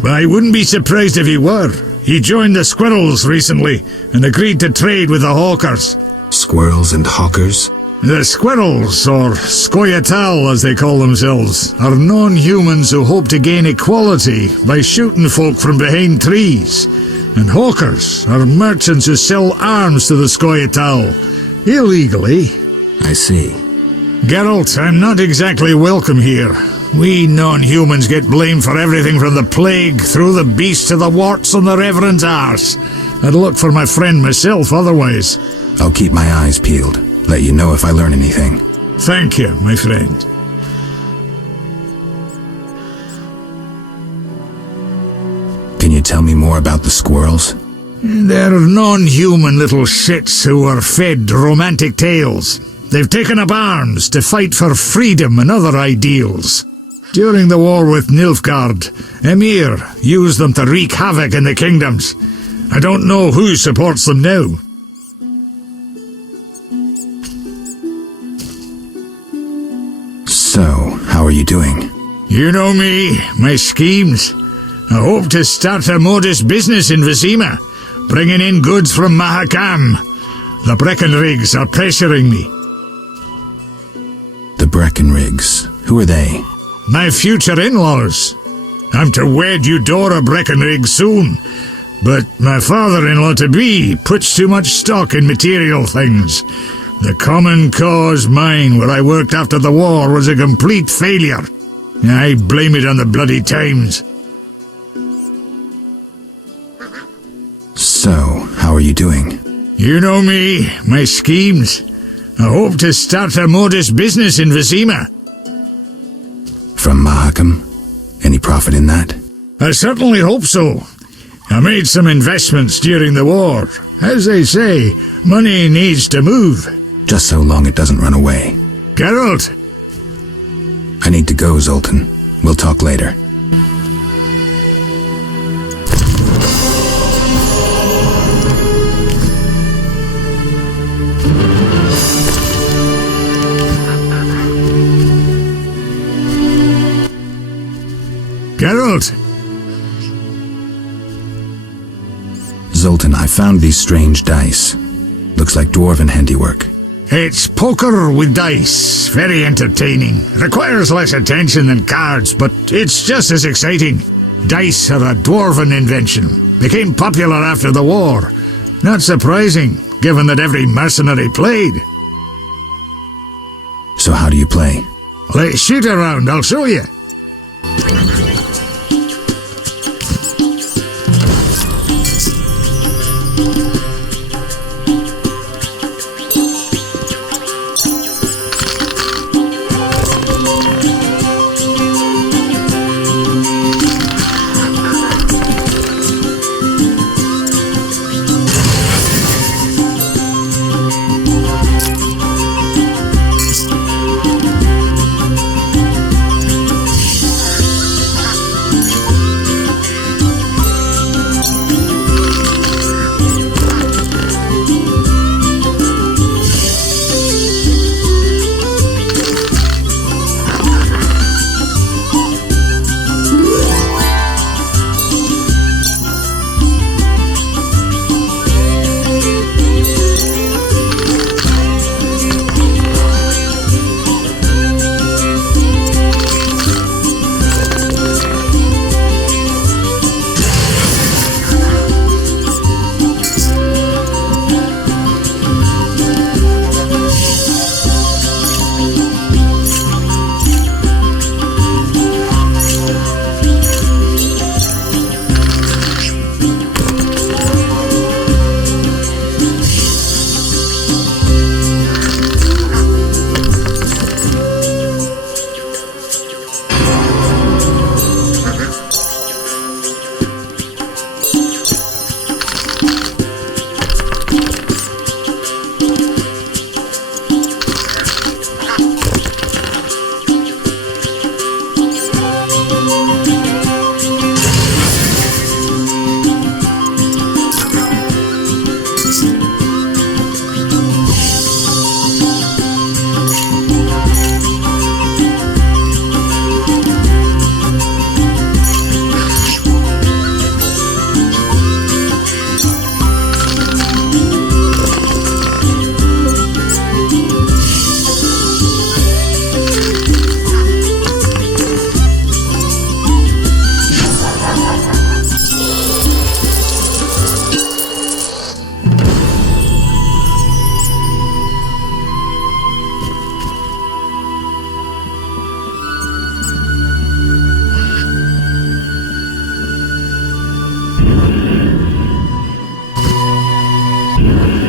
but I wouldn't be surprised if he were. He joined the Squirrels recently and agreed to trade with the Hawkers. Squirrels and Hawkers? The Squirrels, or Scoia'tael as they call themselves, are non-humans who hope to gain equality by shooting folk from behind trees. And hawkers are merchants who sell arms to the Scoia'tael, illegally. I see. Geralt, I'm not exactly welcome here. We non-humans get blamed for everything from the plague, through the beast to the warts on the Reverend's arse. I'd look for my friend myself otherwise. I'll keep my eyes peeled. Let you know if I learn anything. Thank you, my friend. Can you tell me more about the squirrels? They're non-human little shits who are fed romantic tales. They've taken up arms to fight for freedom and other ideals. During the war with Nilfgaard, Emir used them to wreak havoc in the kingdoms. I don't know who supports them now. So, how are you doing? You know me, my schemes. I hope to start a modest business in Vizima, bringing in goods from Mahakam. The Breckenrigs are pressuring me. The Breckenrigs? Who are they? My future in-laws. I'm to wed Eudora Breckenrig soon, but my father-in-law-to-be puts too much stock in material things. The Common Cause mine where I worked after the war was a complete failure. I blame it on the bloody times. So, how are you doing? You know me, my schemes. I hope to start a modest business in Vizima. From Mahakam? Any profit in that? I certainly hope so. I made some investments during the war. As they say, money needs to move. Just so long it doesn't run away. Geralt! I need to go, Zoltan. We'll talk later. Geralt! Zoltan, I found these strange dice. Looks like dwarven handiwork. It's poker with dice. Very entertaining. Requires less attention than cards, but it's just as exciting. Dice are a dwarven invention. Became popular after the war. Not surprising, given that every mercenary played. So how do you play? Let's shoot around, I'll show you.